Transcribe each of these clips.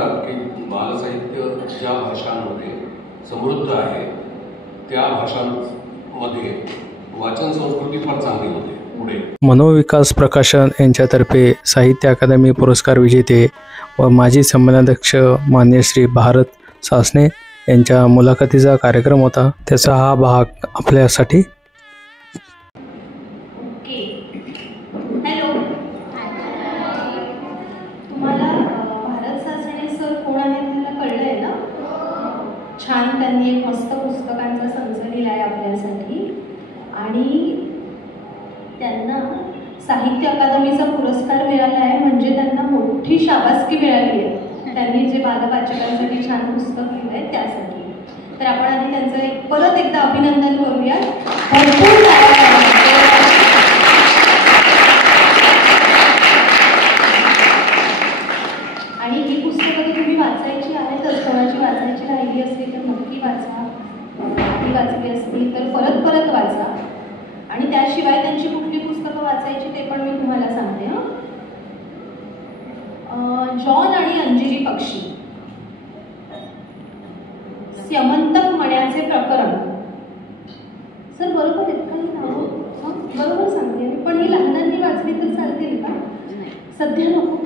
म्हणतात की बालसाहित्य ज्या भाषांमध्ये समृद्ध आहे त्या भाषांमध्ये वाचन संस्कृती फार चांगली होते पुढे. मनोविकास प्रकाशन यांच्यातर्फे साहित्य अकादमी पुरस्कार विजेते व माजी संमेलनाध्यक्ष मान्य श्री भारत सासणे यांच्या मुलाखतीचा कार्यक्रम होता. त्याचा हा भाग आपल्यासाठी. हॅलो, तुम्हाला भारत सासणे सर कोण आहे मला कळलंय ना? छान, त्यांनी एक मस्त पुस्तकांचा संच लिहिला आहे आपल्यासाठी आणि त्यांना साहित्य अकादमीचा पुरस्कार मिळाला आहे म्हणजे त्यांना मोठी शाबासकी मिळाली आहे. त्यांनी जे बालवाचकांसाठी छान पुस्तक लिहिलं आहे त्यासाठी. तर आपण आधी त्यांचं परत एकदा अभिनंदन करूया. भरपूर आणि ही पुस्तकं तुम्ही वाचायची आहेतच. कोणाची वाचायची राहिली असतील तर नक्की वाचा. ती वाचली असतील तर परत परत वाचा. आणि त्याशिवाय त्यांची कुठली पुस्तकं वाचायची ते पण मी तुम्हाला सांगते. जॉन आणि अंजिरी पक्षी, स्यमंतक मण्याचे प्रकरण. सर बरोबर आहेत का ही नावं? बरोबर सांगते मी, पण ही लहानांनी वाचली तर चालतील का? सध्या नको.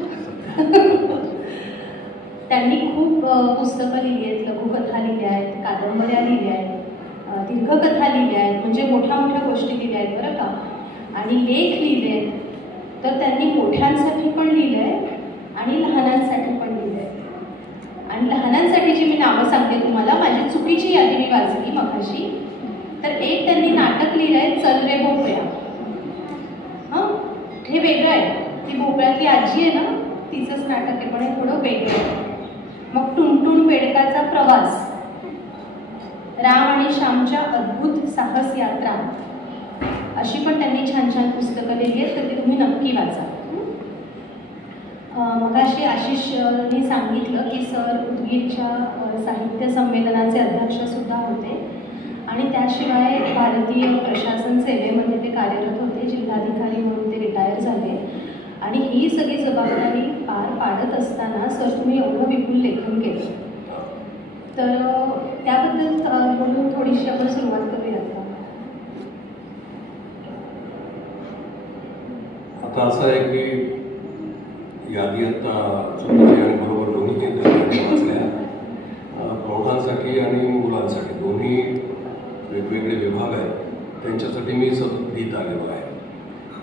त्यांनी खूप पुस्तकं लिहिली आहेत, लघुकथा लिहिल्या आहेत, कादंबऱ्या लिहिल्या आहेत, दीर्घकथा लिहिल्या आहेत, म्हणजे मोठ्या मोठ्या गोष्टी लिहिल्या आहेत बरं का. आणि लेख लिहिले आहेत. तर त्यांनी मोठ्यांसाठी पण लिहिलं आहे आणि लहानांसाठी पण लिहिलं आहे. आणि लहानांसाठी जी मी नावं सांगते तुम्हाला, माझी चुकीची यादी मी वाचली मगाशी. तर एक त्यांनी नाटक लिहिलं आहे, चल रे भोपळ्या. हे वेगळं आहे. ती भोपळ्यातली आजी आहे ना, तिचंच नाटक आहे, पण हे थोडं वेगळं आहे. मग टुनटुन बेडकाचा प्रवास, राम आणि श्यामच्या अद्भुत साहस यात्रा, अशी पण त्यांनी छान छान पुस्तकं लिहिली आहेत. तर ती तुम्ही नक्की वाचा. मगाशी आशिषनी सांगितलं की सर उदगीरच्या साहित्य संमेलनाचे अध्यक्षसुद्धा होते आणि त्याशिवाय भारतीय प्रशासन सेवेमध्ये ते कार्यरत होते. जिल्हाधिकारी म्हणून ते रिटायर झाले. आणि ही सगळी जबाबदारी पार पाडत असताना सर तुम्ही एवढं विपुल लेखन केलं. तर त्याबद्दल बोलून थोडीशी आपण सुरुवात करूयात. आता असं आहे की यादी आता चुकीची आणि बरोबर दोन्ही वाचल्या. प्रौढांसाठी आणि मुलांसाठी दोन्ही वेगवेगळे विभाग आहेत. त्यांच्यासाठी मी सतत लिहित आलेलो आहे.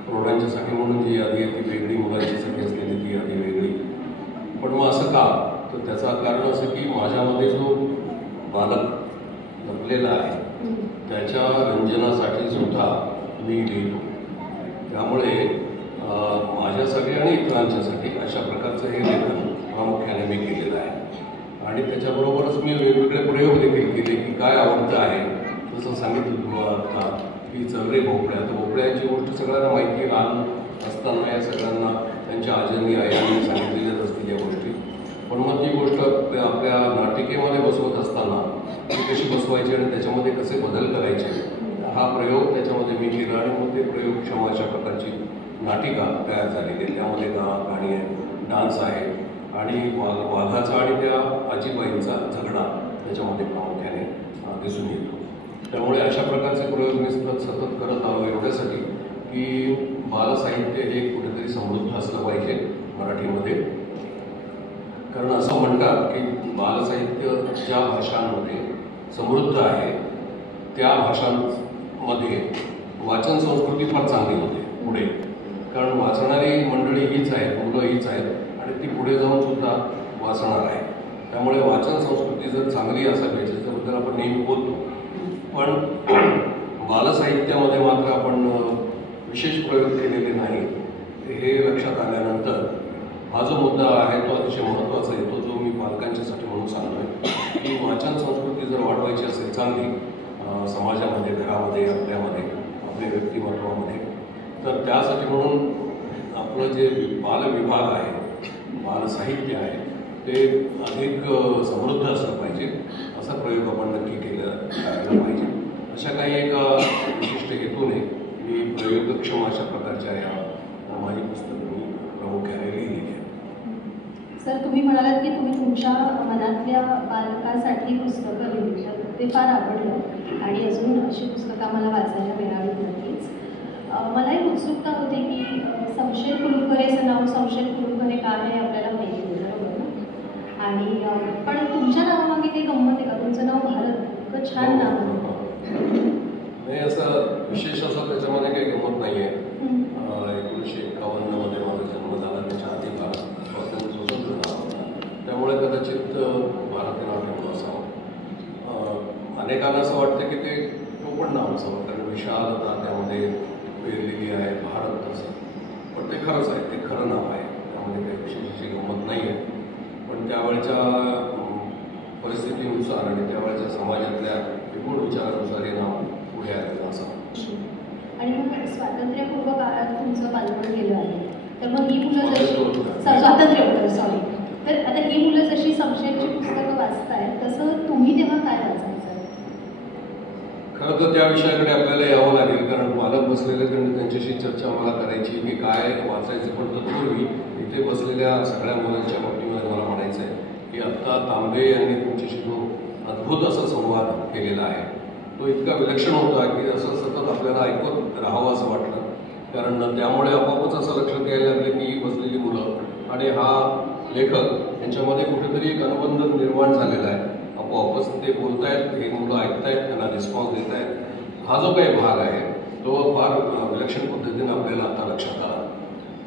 प्रौढांच्यासाठी म्हणून जी यादी आहे ती वेगळी, मुलांच्यासाठी असलेली ती यादी वेगळी. पण मग असं का? तर त्याचं कारण असं की माझ्यामध्ये जो बालक लपलेला आहे त्याच्या रंजनासाठी सुद्धा मी लिहितो. त्यामुळे माझ्यासाठी आणि इतरांच्यासाठी अशा प्रकारचं हे लेखन प्रामुख्याने मी केलेलं आहे. आणि त्याच्याबरोबरच मी वेगवेगळे प्रयोग देखील केले की काय आवडतं आहे. जसं सांगितलं तुम्हाला आता की चल रे भोपळ्या. तर भोपळ्याची गोष्ट सगळ्यांना माहिती, लहान असताना या सगळ्यांना त्यांच्या आजींनी आयांनी सांगितलेल्याच असतील या गोष्टी. पण मग ती गोष्ट आपल्या नाटिकेमध्ये बसवत असताना ती कशी बसवायची आणि त्याच्यामध्ये कसे बदल करायचे, हा प्रयोग त्याच्यामध्ये मी केला. आणि मग ते प्रयोगक्षम अशा प्रकारची नाटिका तयार झालेली आहे. त्यामध्ये गाणी आहे, डान्स आहे आणि वाघाचा आणि त्या आजीबाईंचा झगडा त्याच्यामध्ये प्रामुख्याने दिसून येतो. त्यामुळे अशा प्रकारचे प्रयोग मी सतत करत आलो एवढ्यासाठी की बालसाहित्य हे कुठेतरी समृद्ध असलं पाहिजे मराठीमध्ये. कारण असं म्हणतात की बालसाहित्य ज्या भाषांमध्ये समृद्ध आहे त्या भाषांमध्ये वाचन संस्कृती फार चांगली होते पुढे. कारण वाचणारी मंडळी हीच आहेत, मुलं हीच आहेत आणि ती पुढे जाऊन सुद्धा वाचणार आहे. त्यामुळे वाचन संस्कृती जर चांगली असावी त्याच्याबद्दल आपण नेहमी बोलतो. पण बालसाहित्यामध्ये मात्र आपण विशेष प्रयोग केलेले नाही. हे लक्षात आल्यानंतर हा जो मुद्दा आहे तो अतिशय महत्त्वाचा आहे. तो जो मी पालकांच्यासाठी म्हणून सांगतोय की वाचन संस्कृती जर वाढवायची असेल चांगली समाजामध्ये, घरामध्ये, आपल्यामध्ये, आपल्या व्यक्तिमत्वामध्ये, तर त्यासाठी म्हणून आपलं जे बालविभाग आहे, बालसाहित्य आहे ते अधिक समृद्ध असलं पाहिजे. असा प्रयोग आपण नक्की करायला पाहिजे. अशा काही एका विशिष्ट हेतूने मी प्रयोगक्षम अशा प्रकारच्या या माझी पुस्तकं मी प्रामुख्याने लिहिलेली आहे. सर तुम्ही म्हणालात की तुम्ही तुमच्या मनातल्या बालकासाठी पुस्तकं लिहिली तर ते फार आवडलं आणि अजून अशी पुस्तकं आम्हाला वाचायला मिळावीत नक्कीच. मला एक उत्सुकता होती की संशय कुलकर्णीचं नाव संशय कुलकर्णी का आहे आपल्याला माहिती होतं बरोबर ना. आणि पण तुमच्या नावामागे काही गंमत आहे का? तुमचं नाव भारत, इतकं छान नाव नाही, असं विशेष असं त्याच्यामध्ये काही गंमत नाही आहे. 1951 मध्ये माझा जन्म झाला, त्याच्या आधी भारत स्वतंत्र नाव होता, त्यामुळे कदाचित भारत हे नाव ठेवलं असावं. अनेकांना असं वाटतं की ते तो पण नाव असावं, कारण विशालता त्यामध्ये पेरलेली आहे भारत असं. पण ते खरंच आहे, ते खरं नाव आहे, त्यामध्ये काही विशेष अशी गंमत नाही आहे. पण त्यावेळच्या परिस्थितीनुसार आणि त्यावेळच्या समाजातल्या एकूण विचारानुसार हे नाव पुढे आलेलं असावं. आणि मग स्वातंत्र्यपूर्व काळात तुमचं बालपण गेलं आहे, तर मग ही मुलं जशी स्वातंत्र्योत्तर सॉरी तर आता ही मुलं जशी संशयाची पुस्तकं वाचतायत तसं तुम्ही तेव्हा काय वाचायचं? खरं तर त्या विषयाकडे आपल्याला यावं लागेल, कारण पालक बसलेले त्यांच्याशी चर्चा मला करायची की काय वाचायचं. पण तत्पूर्वी इथे बसलेल्या सगळ्या मुलांच्या बाबतीमध्ये मला म्हणायचं आहे की आत्ता तांबे यांनी तुमच्याशी जो अद्भुत असा संवाद केलेला आहे तो इतका विलक्षण होता की असं सतत आपल्याला ऐकत राहावं असं वाटलं. कारण त्यामुळे आपोआपच असं लक्षात यायला लागले की ही बसलेली मुलं आणि हा लेखक यांच्यामध्ये कुठेतरी एक अनुबंध निर्माण झालेला आहे. आपोआपच ते बोलतायत, हे मुलं ऐकतायत, त्यांना रिस्पॉन्स देत आहेत. हा जो काही भाग आहे तो फार विलक्षण पद्धतीने आपल्याला आता लक्षात आला.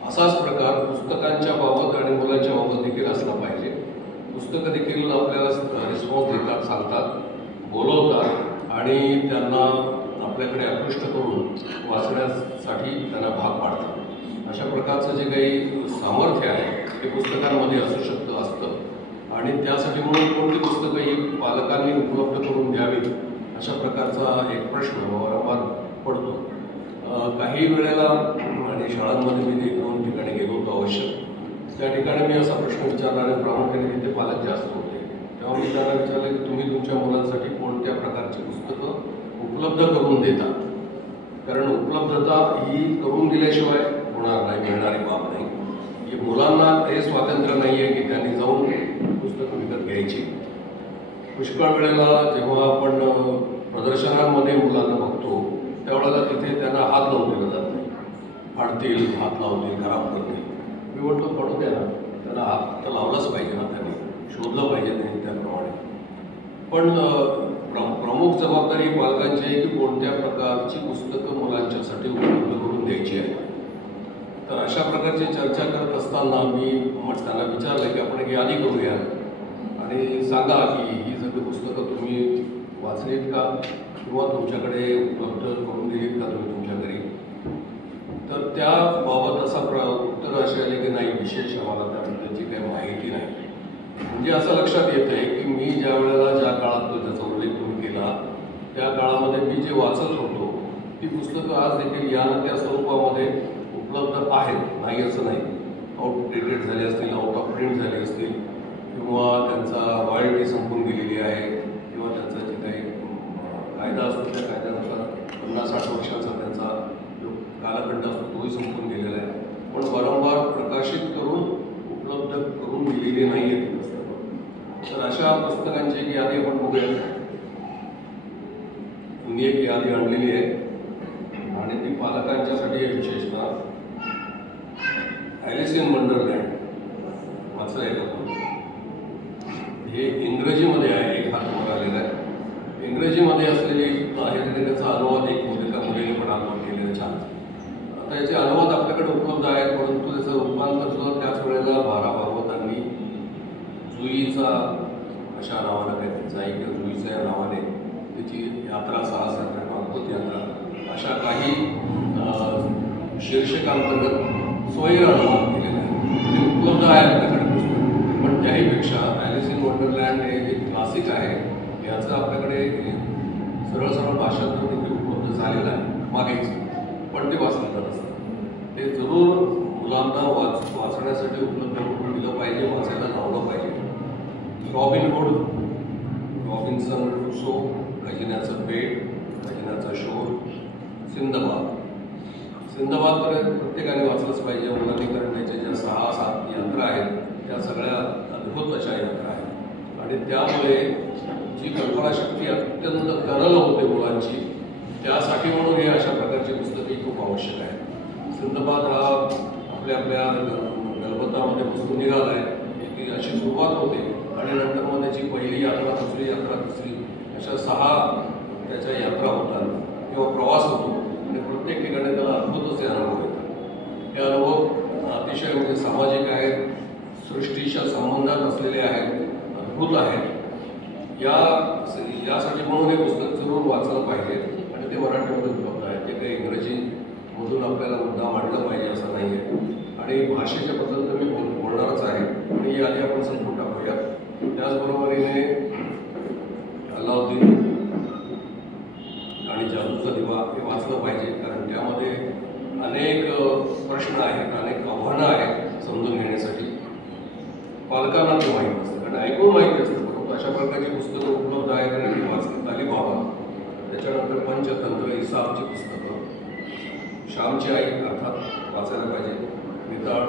असाच प्रकार पुस्तकांच्या बाबत आणि मुलांच्या बाबत देखील असला पाहिजे. पुस्तकं देखील आपल्याला रिस्पॉन्स देतात, सांगतात, बोलवतात आणि त्यांना आपल्याकडे आकृष्ट करून वाचण्यासाठी त्यांना भाग पाडतात. अशा प्रकारचं जे काही सामर्थ्य आहे ते पुस्तकांमध्ये असू शकतं, असतं. आणि त्यासाठी म्हणून कोणती पुस्तकं ही पालकांनी उपलब्ध करून द्यावीत अशा प्रकारचा एक प्रश्न वारंवार पडतो. काही वेळेला आणि शाळांमध्ये मी 1-2 ठिकाणी गेलो होतो अवश्य. त्या ठिकाणी मी असा प्रश्न विचारणारे प्रामुख्याने तिथे पालक जास्त होते. तेव्हा मी त्यांना विचारलं की तुम्ही तुमच्या मुलांसाठी कोणत्या प्रकारची पुस्तकं उपलब्ध करून देता? कारण उपलब्धता ही करून दिल्याशिवाय होणार नाही, मिळणारी बाब नाही. की मुलांना हे स्वातंत्र्य नाही आहे की त्यांनी जाऊन पुस्तकं विकत घ्यायची. पुष्कळ वेळेला जेव्हा आपण प्रदर्शनांमध्ये मुलांना बघतो त्यावेळेला तिथे त्यांना हात लावून दिला जात नाही. फाडतील, हात लावतील, खराब करतील. मी म्हणतो पडू द्या ना, त्यांना हात तर लावलाच पाहिजे ना, त्यांनी शोधलं पाहिजे त्यांनी त्याप्रमाणे. पण प्रमुख जबाबदारी पालकांची आहे की कोणत्या प्रकारची पुस्तकं मुलांच्यासाठी उपलब्ध करून द्यायची आहे. तर अशा प्रकारची चर्चा करत असताना मी त्यांना विचारलं की आपण एक यादी करूया आणि सांगा की ही सगळी पुस्तकं तुम्ही वाचलीत का किंवा तुमच्याकडे उपलब्ध करून दिलीत का तुम्ही तुमच्या घरी. तर त्याबाबत असा उत्तर असे आले की नाही, विशेष आम्हाला त्याबद्दलची काही माहिती नाही. म्हणजे असं लक्षात येतं आहे की मी ज्या वेळेला ज्या काळात त्याचा उल्लेख तुम्ही केला त्या काळामध्ये मी जे वाचत होतो ती पुस्तकं आज देखील या ना त्या स्वरूपामध्ये उपलब्ध आहेत, नाही असं नाही. आउटडेटेड झाली असतील, आउट ऑफ प्रिंट झाली असतील किंवा त्यांचा रॉयल्टी संपून गेलेली आहे किंवा त्यांचा जे काही कायदा असतो त्या कायद्यानुसार 50-60 वर्षाचा त्यांचा जो कालखंड असतो तोही संपून गेलेला आहे. पण वारंवार प्रकाशित करून उपलब्ध करून दिलेली नाही आहे ती पुस्तकं. तर अशा पुस्तकांची एक यादी आपण बघूया. मी एक यादी आणलेली आहे आणि ती पालकांच्यासाठी आहे विशेषतः. ॲलिस इन वंडरलँड वाचलं आहे का तुम्ही? हे इंग्रजीमध्ये आहे, एक हात वर आलेला आहे. इंग्रजीमध्ये असलेली आहे आणि त्याचा अनुवाद एक मुलीने पण अनुवाद केलेला छान. आता याचे अनुवाद आपल्याकडे उपलब्ध आहेत, परंतु त्याचं रूपांतर सुद्धा त्याच वेळेला भारा भागवतांनी जुईचा अशा नावानं काय त्याचा आहे किंवा जुईच्या नावाने त्याची यात्रा, साहस यात्रा किंवा अद्भुत यात्रा अशा काही शीर्षकांतर्गत स्वैर अनुवाद केलेला आहे. ते उपलब्ध आहे आपल्याकडे पुस्तक. पण त्याहीपेक्षा ॲलिस इन वंडरलँड हे जे क्लासिक आहे याचं आपल्याकडे सरळ भाषांतर देखील उपलब्ध झालेलं आहे मागेच, पण ते वाचलं जात असतं. ते जरूर मुलांना वाचण्यासाठी उपलब्ध करून दिलं पाहिजे, वाचायला लावलं पाहिजे. रॉबिन हुड, रॉबिन्सन क्रुसो, खजिन्याचं पेट, खजिन्याचा शोध, सिंदबाद. सिंदबाद तर प्रत्येकाने वाचलंच पाहिजे मुलांनी, कारण त्याच्या ज्या 6-7 यात्रा आहेत त्या सगळ्या अद्भुत अशा यात्रा आहेत. आणि त्यामुळे जी कल्पनाशक्ती अत्यंत तरल होते मुलांची, त्यासाठी म्हणून हे अशा प्रकारची पुस्तके खूप आवश्यक आहे. सिंदबाद हा आपल्या आपल्या गलबतामध्ये पुस्तक निघाला आहे, ती अशी सुरुवात होते आणि नंतर मग त्याची पहिली यात्रा, दुसरी यात्रा, तिसरी अशा 6 त्याच्या यात्रा होतात किंवा प्रवास होतो आणि प्रत्येक ठिकाणी त्याला अद्भुत असे अनुभव येतात. हे अनुभव अतिशय म्हणजे सामाजिक आहेत, सृष्टीच्या संबंधात असलेले आहेत, अद्भुत आहेत. यासाठी म्हणून हे पुस्तक जरूर वाचलं पाहिजे आणि ते मराठीमध्ये उपलब्ध आहे. ते काही इंग्रजीमधून आपल्याला मुद्दा मांडलं पाहिजे असं नाही आहे. आणि भाषेच्या बद्दल तर मी बोलणारच आहे आणि यादी आपण संपून टाकूया. त्याचबरोबरीने अल्लाउद्दीन आणि जादूचा दिवा हे वाचलं पाहिजे, कारण त्यामध्ये अनेक प्रश्न आहेत, अनेक आव्हानं आहेत समजून घेण्यासाठी. पालकांना ते माहीत असतं, कारण ऐकून माहिती असतं, परंतु अशा प्रकारची पुस्तकं उपलब्ध आहेत आणि ती वाचण्यात आली व्हावा. त्याच्यानंतर पंचतंत्र, हिसाबची पुस्तकं, श्यामची आई अर्थात वाचायला पाहिजे. निताळ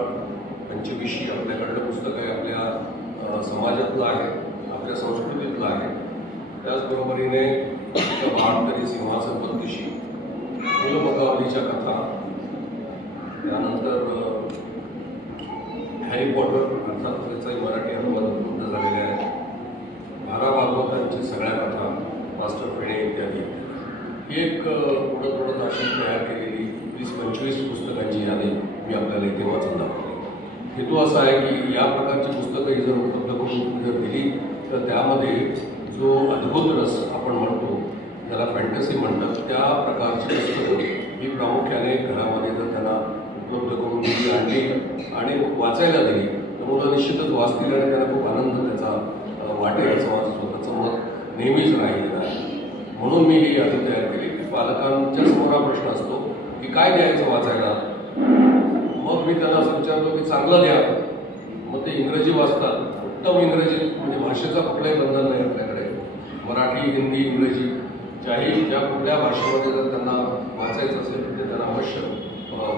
पंचविशी आपल्याकडलं पुस्तक आहे, आपल्या समाजातलं आहे, आपल्या संस्कृतीतलं आहे. त्याचबरोबरीने भारतरी सिंहासन बत्तीशी, मुलमकावलीच्या कथा, त्यानंतर हॅरी पॉटर अर्थात त्याचाही मराठी अनुवाद उपलब्ध झालेले आहे. भारा भागवतांची सगळ्या कथा, मास्टर फेणे इत्यादी. ही एक थोडं अशी तयार केलेली 20-25 पुस्तकांची यादी मी आपल्याला इथे वाचून दाखवली. हेतू असा आहे की या प्रकारची पुस्तकं जर उपलब्ध करून जर दिली तर त्यामध्ये जो अद्भुत रस आपण म्हणतो, ज्याला फॅन्टसी म्हणतात, त्या प्रकारची पुस्तकं ही प्रामुख्याने घरामध्ये जर त्यांना उपलब्ध करून दिली आणि वाचायला दिली तर मुलं निश्चितच वाचतील आणि त्यांना खूप आनंद त्याचा वाटेल असं माझं स्वतःचं मत नेहमीच राहिलेलं आहे. म्हणून मी ही यादी तयार केली की पालकांच्या समोर हा प्रश्न असतो की काय द्यायचं वाचायला. मग मी त्यांना असं विचारतो की चांगलं द्या. मग ते इंग्रजी वाचतात, उत्तम इंग्रजी, म्हणजे भाषेचा कुठलाही बंधन नाही आपल्याकडे. मराठी, हिंदी, इंग्रजी ज्या कुठल्या भाषेमध्ये जर त्यांना वाचायचं असेल ते त्यांना अवश्य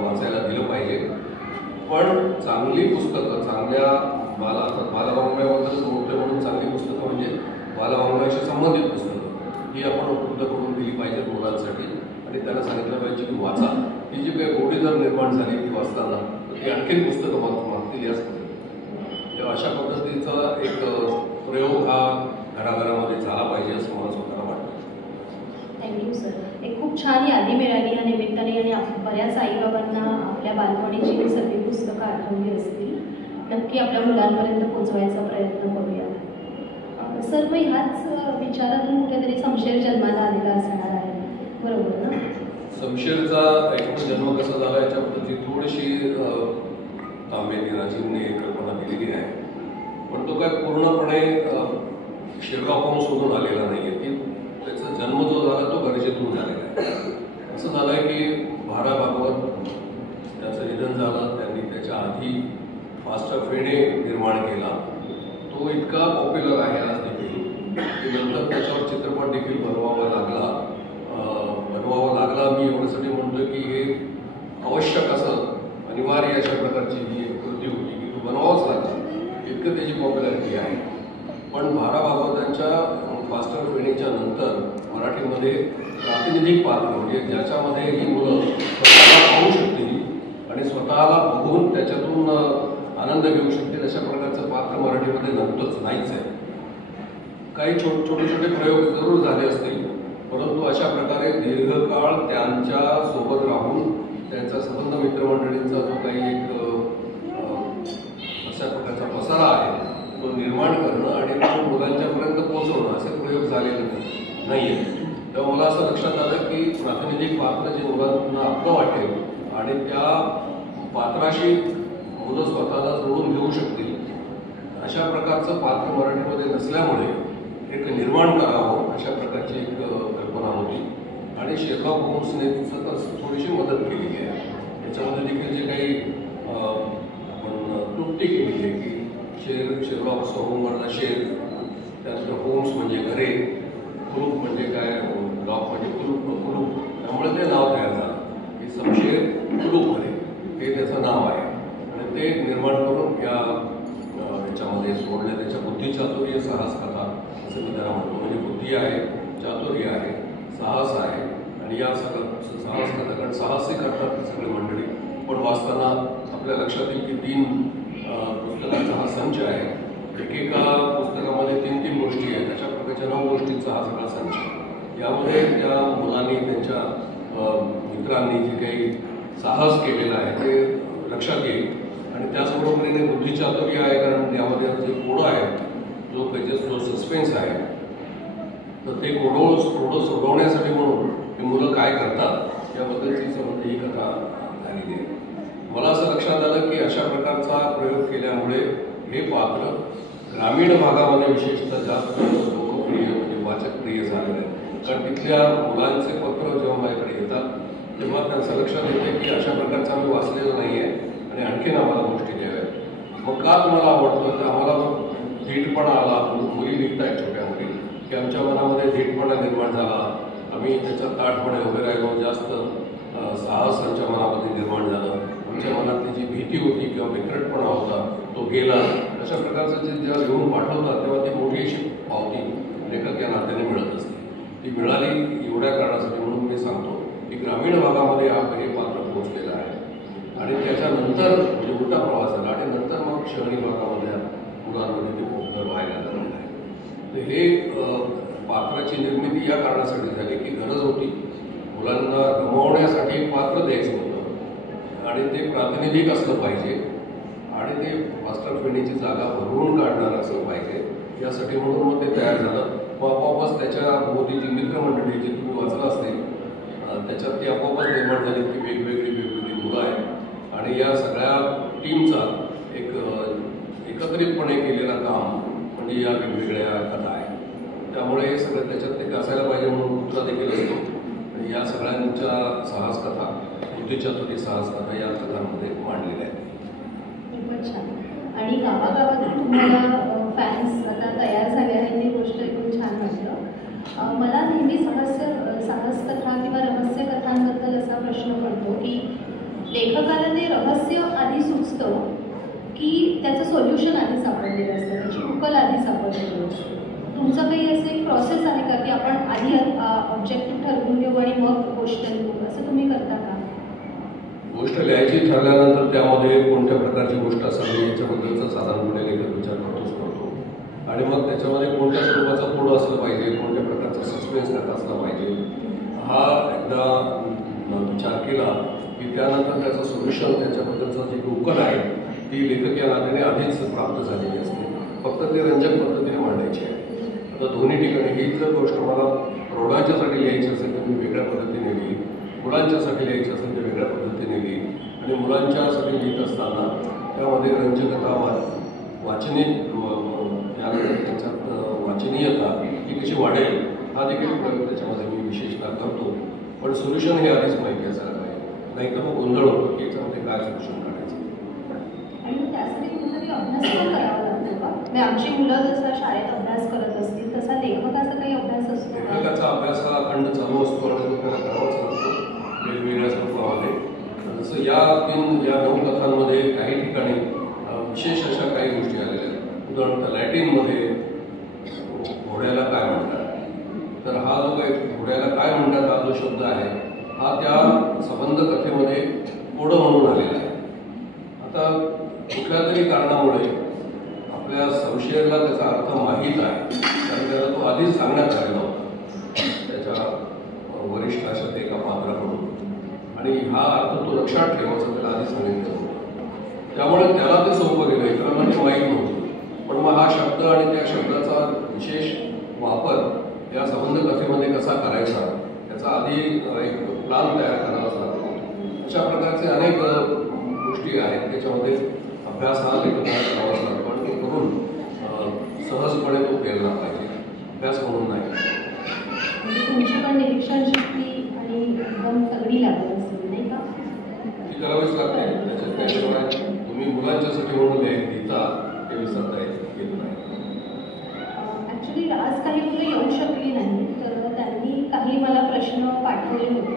वाचायला दिलं पाहिजे. पण चांगली पुस्तकं, चांगल्या बालवाङ्मयाबद्दल मोठे म्हणून चांगली पुस्तकं म्हणजे बालवाङ्मयाशी संबंधित पुस्तकं ही आपण उपलब्ध करून दिली पाहिजेत मुलांसाठी आणि त्यांना सांगितलं पाहिजे की वाचा. ही जी काही गोडी जर निर्माण झाली ती वाचताना तर ती आणखीन पुस्तकं मागतील याच तेव्हा अशा पद्धतीचा एक प्रयोग हा घराघरामध्ये झाला पाहिजे असं मला स्वतःला वाटतं. Thank you sir. एक खूप छान यादी मिळाली या निमित्ताने आणि बऱ्याच आईबाबांना आपल्या बालपणीची ही सगळी पुस्तकं आठवली असतील. नक्की आपल्या मुलांपर्यंत पोहोचवायचा प्रयत्न करूया. सर, मग ह्याच विचारातून कुठेतरी शमशेर जन्माला आलेला असणार आहे, बरोबर ना? शमशेरचा एकूण जन्म कसा झाला याच्याबद्दलची थोडीशी तांबेजींनी कल्पना दिलेली आहे, पण तो काय पूर्णपणे शेरलॉक होम्समधून आलेला नाही आहे. त्याचा जन्म जो झाला तो गरजेतून झालेला आहे. असं झालं आहे की भारा भागवत त्याचं निधन झालं, त्यांनी त्याच्या आधी मास्टर फेणे निर्माण केला. तो इतका पॉप्युलर आहे आज देखील की नंतर त्याच्यावर चित्रपट देखील बनवावा लागला. मी एवढ्यासाठी म्हणतो की हे आवश्यक असं अनिवार्य अशा प्रकारची ही एक कृती होती की तो बनवावाच लागला, इतकं त्याची पॉप्युलॅरिटी आहे. पण भारा भागवतांच्या मास्टर फेणेच्या नंतर मराठीमध्ये प्रातिनिधिक पात्र म्हणजे ज्याच्यामध्ये ही मुलं स्वतःला पाहू शकतील आणि स्वतःला बघून त्याच्यातून आनंद घेऊ शकतील अशा प्रकारचं पात्र मराठीमध्ये नव्हतंच, नाहीच आहे. काही छोटे प्रयोग जरूर झाले असतील, परंतु अशा प्रकारे दीर्घकाळ त्यांच्या सोबत राहून त्यांचा संबंध मित्रमंडळींचा जो काही एक अशा प्रकारचा पसारा आहे तो निर्माण करणं आणि तो मुलांच्यापर्यंत पोहोचवणं असे प्रयोग झालेले नाही आहे. तेव्हा मला असं लक्षात आलं की प्रातिनिधिक पात्र जे मुलांना आपलं वाटेल आणि त्या पात्राशी मुलं स्वतःला जोडून घेऊ शकतील अशा प्रकारचं पात्र मराठीमध्ये नसल्यामुळे एक निर्माण करावं अशा प्रकारची एक कल्पना होती आणि शेरलॉक होम्सने तिचं थोडीशी मदत केलेली आहे. त्याच्यामध्ये देखील जे काही आपण क्लुप्ती केली आहे की शेरलॉक होमवरला शेर, त्यानंतर होम्स म्हणजे घरे, कुलूप म्हणजे काय, लॉक म्हणजे कुलूप, त्यामुळे ते नाव तयार झालं की शमशेर कुलूप घरे हे त्याचं नाव आहे आणि ते निर्माण करून या त्याच्यामध्ये सोडल्या त्याच्या बुद्धिचातुर्य साहस कथा असं मी त्याला म्हणतो. म्हणजे बुद्धी आहे, चातुर्य आहे, साहस आहे आणि या सगळं साहस कथा, कारण साहसही करतात सगळी मंडळी, पण वाचताना आपल्या लक्षात येईल की 3 पुस्तकांचा हा संच आहे. एकेका पुस्तकामध्ये 3 गोष्टी आहेत, अशा प्रकारच्या 9 गोष्टींचा हा सगळा संच. यामध्ये त्या मुलांनी त्यांच्या मित्रांनी जे काही साहस केलेलं आहे ते लक्षात येईल आणि त्याचबरोबरीने बुद्धिचातुर्य आहे, कारण त्यामध्ये जे कोडं आहे, जो सस्पेन्स आहे, तर ते कोडं सोडवण्यासाठी म्हणून ही मुलं काय करतात याबद्दलची समजा ही कथा झालेली आहे. मला असं लक्षात आलं की अशा प्रकारचा प्रयोग केल्यामुळे हे पात्र ग्रामीण भागामध्ये विशेषतः जास्त लोकप्रिय म्हणजे वाचकप्रिय झालेलं आहे. कारण तिथल्या मुलांचे पत्र जेव्हा माझ्याकडे येतात तेव्हा त्यांचं लक्षात येते की अशा प्रकारचं आम्ही वाचलेलं नाही आहे आणि आणखीन आम्हाला गोष्टी द्याव्यात. मग का तुम्हाला आवडतं तर आम्हाला धीटपणा आला, मुली लिहित आहेत छोट्या मुली, की आमच्या मनामध्ये धीटपणा निर्माण झाला, आम्ही त्याचा ताठपणे उभे राहिलो, जास्त साहस आमच्या मनामध्ये निर्माण झालं, आमच्या मनातली जी भीती होती किंवा बिकटपणा होता तो गेला. अशा प्रकारचं जे जेव्हा लिहून पाठवतात तेव्हा ती मोठी अशी पावती लेखक या नात्याने मिळत असते. ती मिळाली एवढ्या कारणासाठी म्हणून मी सांगतो की ग्रामीण भागामध्ये हे पात्र पोहोचलेलं आहे आणि त्याच्यानंतर म्हणजे उलटा प्रवास झाला आणि नंतर मग शहरी भागामध्ये मुलांमध्ये ते पोहोचणं व्हायला लागलेलं आहे. तर हे पात्राची निर्मिती या कारणासाठी झाली की गरज होती, मुलांना रमवण्यासाठी एक पात्र द्यायचं होतं आणि ते प्रातिनिधिक असलं पाहिजे आणि ते मास्टर फेणीची जागा भरवून काढणारं असलं पाहिजे. यासाठी म्हणून मग ते तयार झालं. मग आपोआपच त्याच्या भोवती जी मित्रमंडळी जी तुम्ही वाचलं असेल त्याच्यात ती आपोआपच निर्माण झाली की वेगवेगळी मुलं आहेत आणि या सगळ्या टीमचा एक एकत्रितपणे केलेलं काम म्हणजे या वेगवेगळ्या कथा आहेत. त्यामुळे हे सगळं त्याच्यात ते असायला पाहिजे म्हणून कुत्रा देखील असतो आणि या सगळ्यांच्या साहस कथा, बुद्धिचातुर्य साहस कथा या कथांमध्ये मांडलेल्या आहेत. खूपच छान. आणि गावागावातून तुम्हाला फॅन्स आता तयार झाले आहेत ही गोष्ट एकदम छान वाटलं. मला नेहमी साहस कथा किंवा रहस्य कथांबद्दल असा प्रश्न पडतो की लेखकाला ते रहस्य आधी सुचतं की त्याचं सोल्युशन आधी सापडलेलं असतं, त्याची उकल आधी सापडलेली असते. तुमचं काही असं एक प्रोसेस आहे का की आपण आधी ऑब्जेक्टिव्ह ठरवून घेऊ आणि मग गोष्ट लिहू, असं तुम्ही करता का? गोष्ट लिहायची ठरल्यानंतर त्यामध्ये कोणत्या प्रकारची गोष्ट असावी याच्याबद्दलचा साधारणपणे लेखक विचार करतो आणि मग त्याच्यामध्ये कोणत्या स्वरूपाचा पुढं असलं पाहिजे, कोणत्या प्रकारचा सस्पेन्स त्यात असला पाहिजे हा एकदा विचार केला की त्यानंतर त्याचं सोल्युशन, त्याच्याबद्दलचं जी उकल आहे ती लेखक या नात्याने आधीच प्राप्त झालेली असते, फक्त ते रंजक पद्धतीने मांडायची आहे. आता दोन्ही ठिकाणी ही जर गोष्ट मला प्रौढांच्यासाठी लिहायची असेल तर मी वेगळ्या पद्धतीने लिहीन, मुलांच्यासाठी लिहायची असेल तर वेगळ्या पद्धतीने लिहीन आणि मुलांच्यासाठी लिहित असताना त्यामध्ये रंजकता, वाचनीय त्यानंतर त्याच्यात वाचनीयता ही कशी वाढेल हा देखील प्रयोग त्याच्यामध्ये मी विशेषतः करतो. पण सोल्युशन हे आधीच माहिती असायला पाहिजे, नाही तर मग गोंधळ होतो की याच्यामध्ये काय सोल्युशन काढायचं. आणि मग त्यासाठी कुठेतरी अभ्यास पण करावा लागतो का? म्हणजे आमची मुलं जसं शाळेत अभ्यास करत असतील तसा लेखकाचा काही अभ्यास असतो? लेखकाचा अभ्यास हा अखंड चालू असतो आणि तो त्याला करावाच लागतो वेगवेगळ्या स्वरूपामध्ये. जसं या 9 कथांमध्ये काही ठिकाणी विशेष अशा काही गोष्टी आलेल्या आहेत. उदाहरणार्थ लॅटिनमध्ये घोड्याला काय म्हणतात, तर हा जो काही घोड्याला काय म्हणतात हा जो शब्द आहे हा त्या संबंध कथेमध्ये कोडं म्हणून आलेला आहे. आता कुठल्या तरी कारणामुळे आपल्या संशयाला त्याचा अर्थ माहीत आहे, कारण त्याला तो आधीच सांगण्यात आलेला होता त्याच्या वरिष्ठ अशा एका पात्राकडून आणि हा अर्थ तो लक्षात ठेवायचा त्याला आधी सांगितलं होतं. त्यामुळे त्याला ते सोपं गेलं, इतरांना ते माहीत नव्हतं. पण मग हा शब्द आणि त्या शब्दाचा विशेष वापर या संबंध कथेमध्ये कसा करायचा त्याचा आधी एक प्लान तयार करावा लागतो. अशा प्रकारचे अनेक गोष्टी आहेत त्याच्यामध्ये अभ्यास हा लेखकाला करावाच लागतो आणि तो करून सहजपणे तो केला पाहिजे, अभ्यास म्हणून नाही. तुमची पण निरीक्षण शक्ती आणि एकदम तगडी लागत असेल नाही का? ती करावीच लागते. त्याच्यात त्याशिवाय तुम्ही मुलांच्यासाठी म्हणून लिहिता ते विसरता येत नाही. ॲक्च्युली आज काही मुलं येऊ शकली नाही तर त्यांनी काही मला प्रश्न पाठवले होते,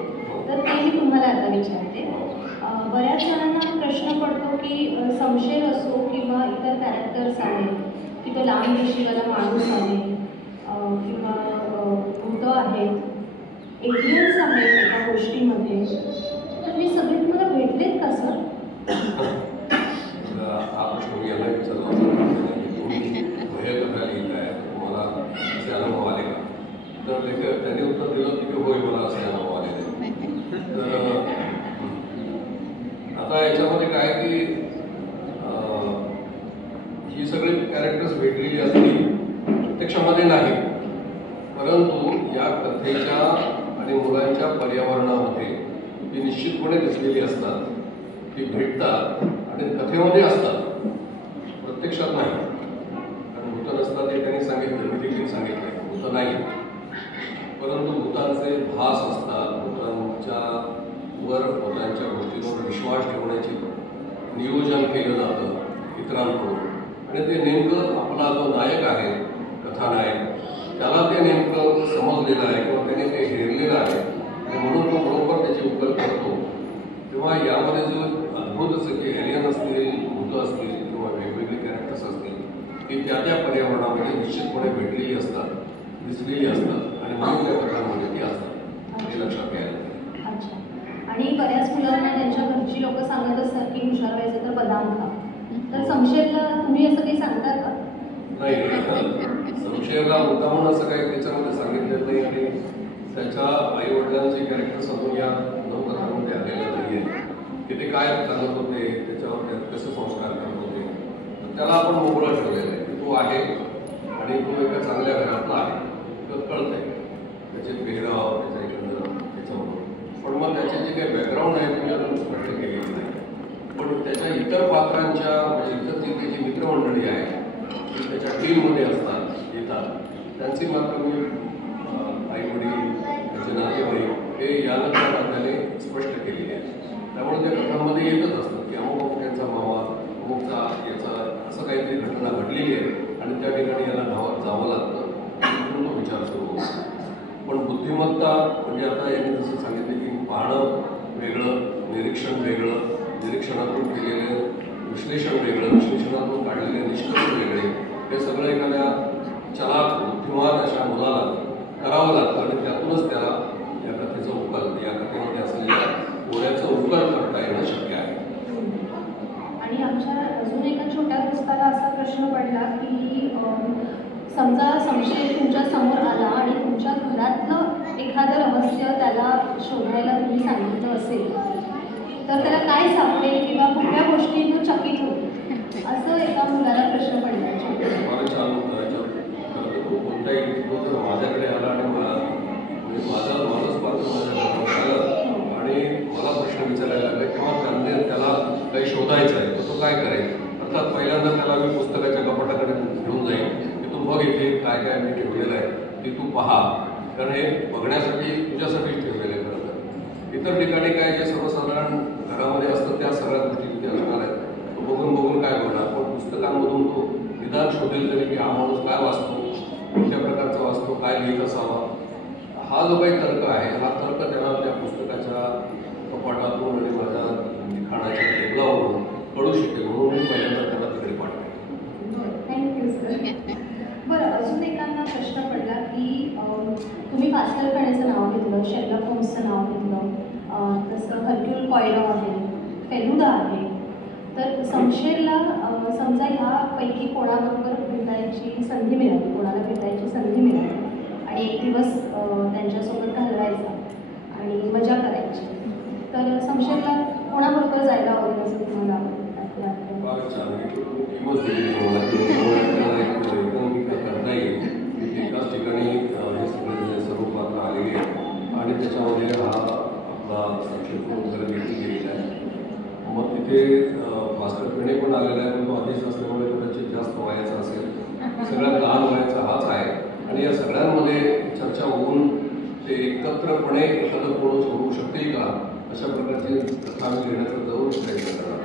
तर ते मी तुम्हाला आता विचारते. बऱ्याच जणांना प्रश्न पडतो की संशय असो किंवा इतर कॅरेक्टर्स आहेत की तो लांब रेषेवाला माणूस आहे किंवा भूतं आहेत, एलियन्स आहेत एका गोष्टीमध्ये, तर हे सगळे तुम्हाला भेटलेत का सर? हा प्रश्न मी याला विचारला होता, भयकथा लिहित आहे तुम्हाला असे अनुभव आले का? तर त्यांनी उत्तर दिलं की होय, मला असे अनुभव आलेले. तर आता याच्यामध्ये काय की ही सगळी कॅरेक्टर्स भेटलेली असली प्रत्यक्षामध्ये नाही, परंतु या कथेच्या आणि मुलांच्या पर्यावरणामध्ये ती निश्चितपणे दिसलेली असतात, ती भेटतात आणि कथेमध्ये असतात, प्रत्यक्षात नाही. कारण भूतं नसतात हे त्यांनी सांगितलं, मी देखील सांगितलं, भूतं नाही, परंतु भूतांचे भास असतात. भूतांच्या गोष्टींवर विश्वास ठेवण्याचे नियोजन केलं जातं इतरांकडून, आणि ते नेमकं आपला जो नायक आहे, कथानायक, त्याला ते नेमकं समजलेलं आहे किंवा त्याने ते हेरलेलं आहे आणि म्हणून तो बरोबर त्याची उकल करतो. तेव्हा यामध्ये जो अद्भुत असं की एलियन असतील, भूतं असतील किंवा वेगवेगळे कॅरेक्टर्स असतील, ती त्या त्या पर्यावरणामध्ये निश्चितपणे भेटलेली असतात, दिसलेली असतात आणि म्हणून त्या कथांमध्ये ती असतात, हे लक्षात घ्यायला. अच्छा. आणि बऱ्याच मुलांना त्यांच्या घरची लोक सांगत असतात की हुशार व्हायचं तर बदाम खा, तर संशयला तुम्ही असं काही सांगता का? नाही, संशयाला मुद्दामून असं काही त्याच्यामध्ये सांगितलं नाही आणि त्याच्या आई वडिलांचे कॅरेक्टर समोर या नवकथांमध्ये आलेलं नाही आहे की ते काय सांगत होते, त्याच्यावर कसे संस्कार करत होते. तर त्याला आपण मोकळं ठेवलेलं आहे की तो आहे आणि तो एका चांगल्या घरातला आहे, तर कळत आहे त्याचे पेहराव, त्याच्या एकंदर त्याच्यावर. पण मग त्याचे जे काही बॅकग्राऊंड आहे तुम्ही अजून स्पष्ट केलेली नाही. पण त्याच्या इतर पात्रांच्या म्हणजे इतर जी त्याची मित्रमंडळी आहे त्याच्या टीममध्ये असतात, येतात, त्यांची मात्र मी आईवडील, त्याचे नातेवाईक हे या लक्षात आपल्याला स्पष्ट केलेली आहे. त्यामुळे त्या कथांमध्ये येतच असतं की अमुक त्यांचा मावा, अमुकचा याचा, असं काहीतरी घटना घडलेली आहे आणि त्या ठिकाणी याला जावं लागतं, म्हणून तो विचार सुरू होतो. पण बुद्धिमत्ता म्हणजे आता यांनी जसं सांगितलं की पाहणं वेगळं, निरीक्षण वेगळं, निरीक्षणातून केलेलं विश्लेषण वेगळं, विश्लेषणातून काढलेले निष्कर्ष वेगळे, हे सगळं एखाद्या चलाक बुद्धिमान अशा मुलाला करावं लागतं आणि त्यातूनच त्याला या कथेचं उकल, या कथेमध्ये असलेल्या ओढ्याचं उकल करता येणं शक्य आहे. आणि आमच्या अजून एका छोट्या दोस्ताला असा प्रश्न पडला की समजा संशय तुमच्या समोर आला आणि तुमच्या घरातलं एखादं रहस्य त्याला शोधायला तुम्ही सांगितलं असेल, तर त्याला काय सापडेल किंवा कुठल्या गोष्टींना चकित होईल, असं एका मुलाला प्रश्न पडला. मला छान कोणताही तर माझ्याकडे आला आणि मला म्हणजे माझंच पात्र माझ्या आलं आणि मला प्रश्न विचारायला लागला किंवा त्याला काही शोधायचं आहे तर तो काय करेल. अर्थात पहिल्यांदा त्याला मी पुस्तकाच्या कपाटाकडे घेऊन जाईल की तू बघ इथे काय काय मी ठेवलेलं आहे, ती तू पहा, कारण हे बघण्यासाठी तुझ्यासाठीच ठेवलेलं आहे. खरं तर इतर ठिकाणी काय जे सर्वसाधारण घरामध्ये असतं त्या सगळ्या गोष्टी तिथे असणार आहेत. तो बघून काय बघणार, पण पुस्तकांमधून तो निदान शोधेल तरी की हा माणूस काय वाचतो, कोणत्या प्रकारचा वाचतो, काय लिहित असावा. हा जो काही तर्क आहे, हा तर्क त्याला त्या पुस्तकाच्या कपाटातून आणि माझ्या लिखाणाच्या टेबलावरून कळू शकेल, म्हणून मी पहिल्यांदा त्याला तिकडे पाठवेल. Thank you sir. बरं, अजून एकांना प्रश्न पडला की तुम्ही पास्कल खाण्याचं नाव घेतलं, शेर्लॉक होम्सचं नाव घेतलं, तसं हर्क्यूल पॉयरॉट आहे, फेलुदा आहे, तर संशयला समजा ह्यापैकी कोणाबरोबर भेटायची संधी मिळाली, कोणाला भेटायची संधी मिळाली आणि एक दिवस त्यांच्यासोबत घालवायचा आणि मजा करायची, तर संशयला कोणाबरोबर जायला आवडेल असं तुम्हाला वाटतं? करता येईल की एकाच ठिकाणी हे सगळे सर्व पात्र आलेली आहेत आणि त्याच्यामध्ये हा आपला संक्षेप वगैरे देखील गेलेला आहे. मग तिथे भास्कर पेणे पण आलेला आहे, पण तो आधीच असल्यामुळे कदाचित जास्त वयाचा असेल, सगळ्यात लहान वयाचा हाच आहे आणि या सगळ्यांमध्ये चर्चा होऊन ते एकत्रपणे एखादं कोण होऊ शकतील का अशा प्रकारची कथा आम्ही घेण्याचा जरूर प्रयत्न करणार.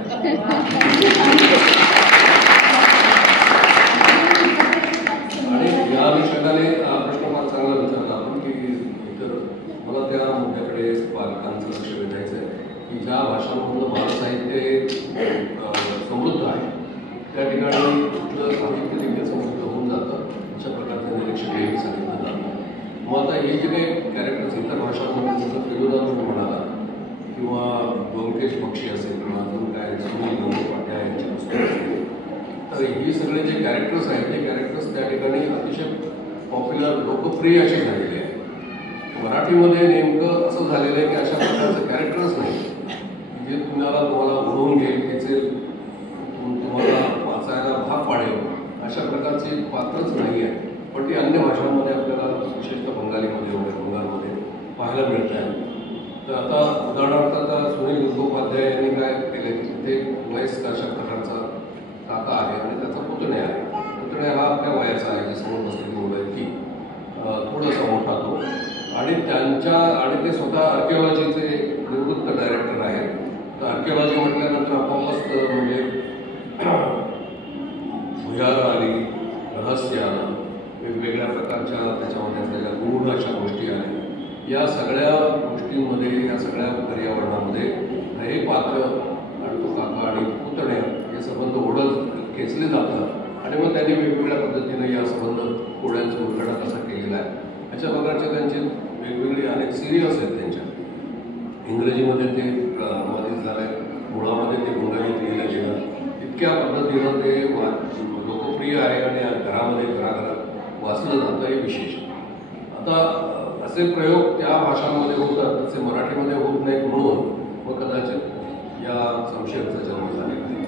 आणि या अनुषंगाने हा प्रश्न फार चांगला विचारला आपण की इतर मला त्या मुद्द्याकडे पालकांचं लक्ष वेधायचं आहे की ज्या भाषांमधलं बालसाहित्य समृद्ध आहे त्या ठिकाणी साहित्य देखील समृद्ध हे जे काही कॅरेक्टर्स इतर भाषांमध्ये जसं तेलुगू तुम्ही म्हणाला किंवा व्यंकटेश बक्षी असेल किंवा अजून काय सुनील गंगोपाध्याय यांची पुस्तकं असतील, तर ही सगळे जे कॅरेक्टर्स आहेत ते कॅरेक्टर्स त्या ठिकाणी अतिशय पॉप्युलर लोकप्रिय असे झालेले आहेत. मराठीमध्ये नेमकं असं झालेलं आहे की अशा प्रकारचं कॅरेक्टर्स नाही जे तुम्हाला ओढवून घेईल, त्याचे तुम्हाला वाचायला भाग पाडेल अशा प्रकारची पात्रच नाही आहे. पण ती अन्य भाषांमध्ये आपल्याला विशेषतः बंगालीमध्ये वगैरे बंगालमध्ये पाहायला मिळत आहे. तर आता उदाहरणार्थ आता सुनील गंगोपाध्याय यांनी काय केलं की तिथे वयस्क अशा प्रकारचा काका आहे आणि त्याचा पुतणे आहे. पुतणे हा आपल्या वयाचा आहे, जे समोर बसलेली मुलं आहे ती थोडासा मोठा तो, आणि ते स्वतः आर्किओलॉजीचे निवृत्त डायरेक्टर आहेत. तर आर्किओलॉजी म्हटल्यानंतर आपोआपच म्हणजे भुयारं आली, रहस्य आलं, वेगवेगळ्या प्रकारच्या त्याच्यामध्ये असलेल्या गूढ अशा गोष्टी आल्या. या सगळ्या गोष्टींमध्ये, या सगळ्या पर्यावरणामध्ये हे पात्र आणि तो काका आणि पुतण्या हे संबंध ओढत खेचले जातात आणि मग त्यांनी वेगवेगळ्या पद्धतीने या संबंध कोड्यांचं उलगडा कसा केलेला आहे अशा प्रकारचे त्यांचे वेगवेगळे अनेक सिरियल्स आहेत त्यांच्या. इंग्रजीमध्ये ते अनुवादित झालंय, मुळामध्ये ते बंगालीत लिहिलं गेलं. इतक्या पद्धतीनं ते लोकप्रिय आहे आणि घरामध्ये घराघरात वाचलं जातं, हे विशेष. आता असे प्रयोग त्या भाषांमध्ये होतात तसे मराठीमध्ये होत नाहीत, म्हणून मग कदाचित या संशयाचा जन्म झालेला आहे.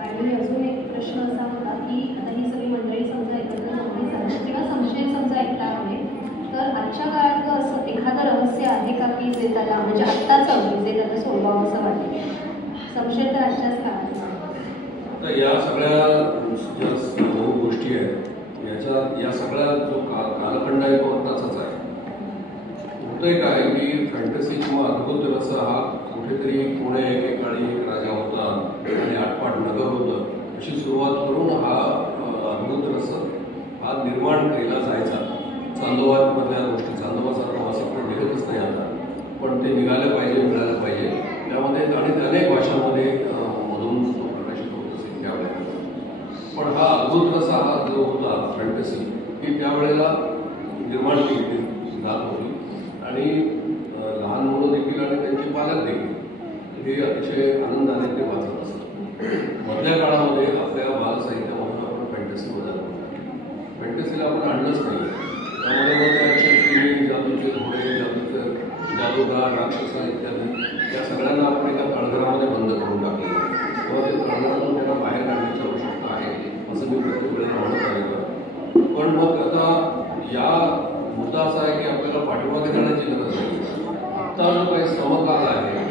आणि अजून एक प्रश्न असा होता की आता ही सगळी मंडळी समजा एकत्र जमली झाली किंवा संशय समजा एकटा आहे, तर आजच्या काळात असं एखादं रहस्य आहे का की जे त्याला म्हणजे आत्ताच जे त्याला सोडवावं असं वाटेल? संशय तर आजच्याच काळात. तर या सगळ्या ज्या गोष्टी आहेत या सगळ्या जो कालखंड आहे तो आत्ताचाच आहे. होतंय काय की फॅन्टसी किंवा अद्भुत रस हा कुठेतरी पुणे एकेकाळी एक राजा होता आणि आटपाट नगर होतं अशी सुरुवात करून हा अद्भुत रस हा निर्माण केला जायचा. चांदोबामधल्या गोष्टी, चांदोबाचा प्रवास आपण निघतच नाही आता, पण ते निघालं पाहिजे, मिळालं पाहिजे. त्यामध्ये आणि अनेक भाषांमध्ये मधून तो प्रकाशित होत असेल त्यावेळेला. पण हा अद्भुत रस हा जो होता फॅन्टसी ही त्यावेळेला निर्माण केली जात होती आणि लहान मुलं देखील आणि त्यांचे पालक देखील हे अतिशय आनंदाने ते वाचत असतात. मधल्या काळामध्ये आपल्या बालसाहित्यामधून आपण फॅन्टसी बदल फॅन्टसीला आपण आणलंच नाही. त्यामुळे मग त्याचे जादूचे घोडे, जादूगार, राक्षस इत्यादी या सगळ्यांना आपण एका तळघरामध्ये बंद करून टाकलेलं आहे. तेव्हा ते तळघरातून त्यांना बाहेर काढण्याची आवश्यकता आहे असं मी प्रत्येक वेळेला म्हणत आहे. पण मग आता या मुद्दा असा आहे की आपल्याला पाठिंबा देण्याची गरज नाही. आत्ता जो काही समकाल आहे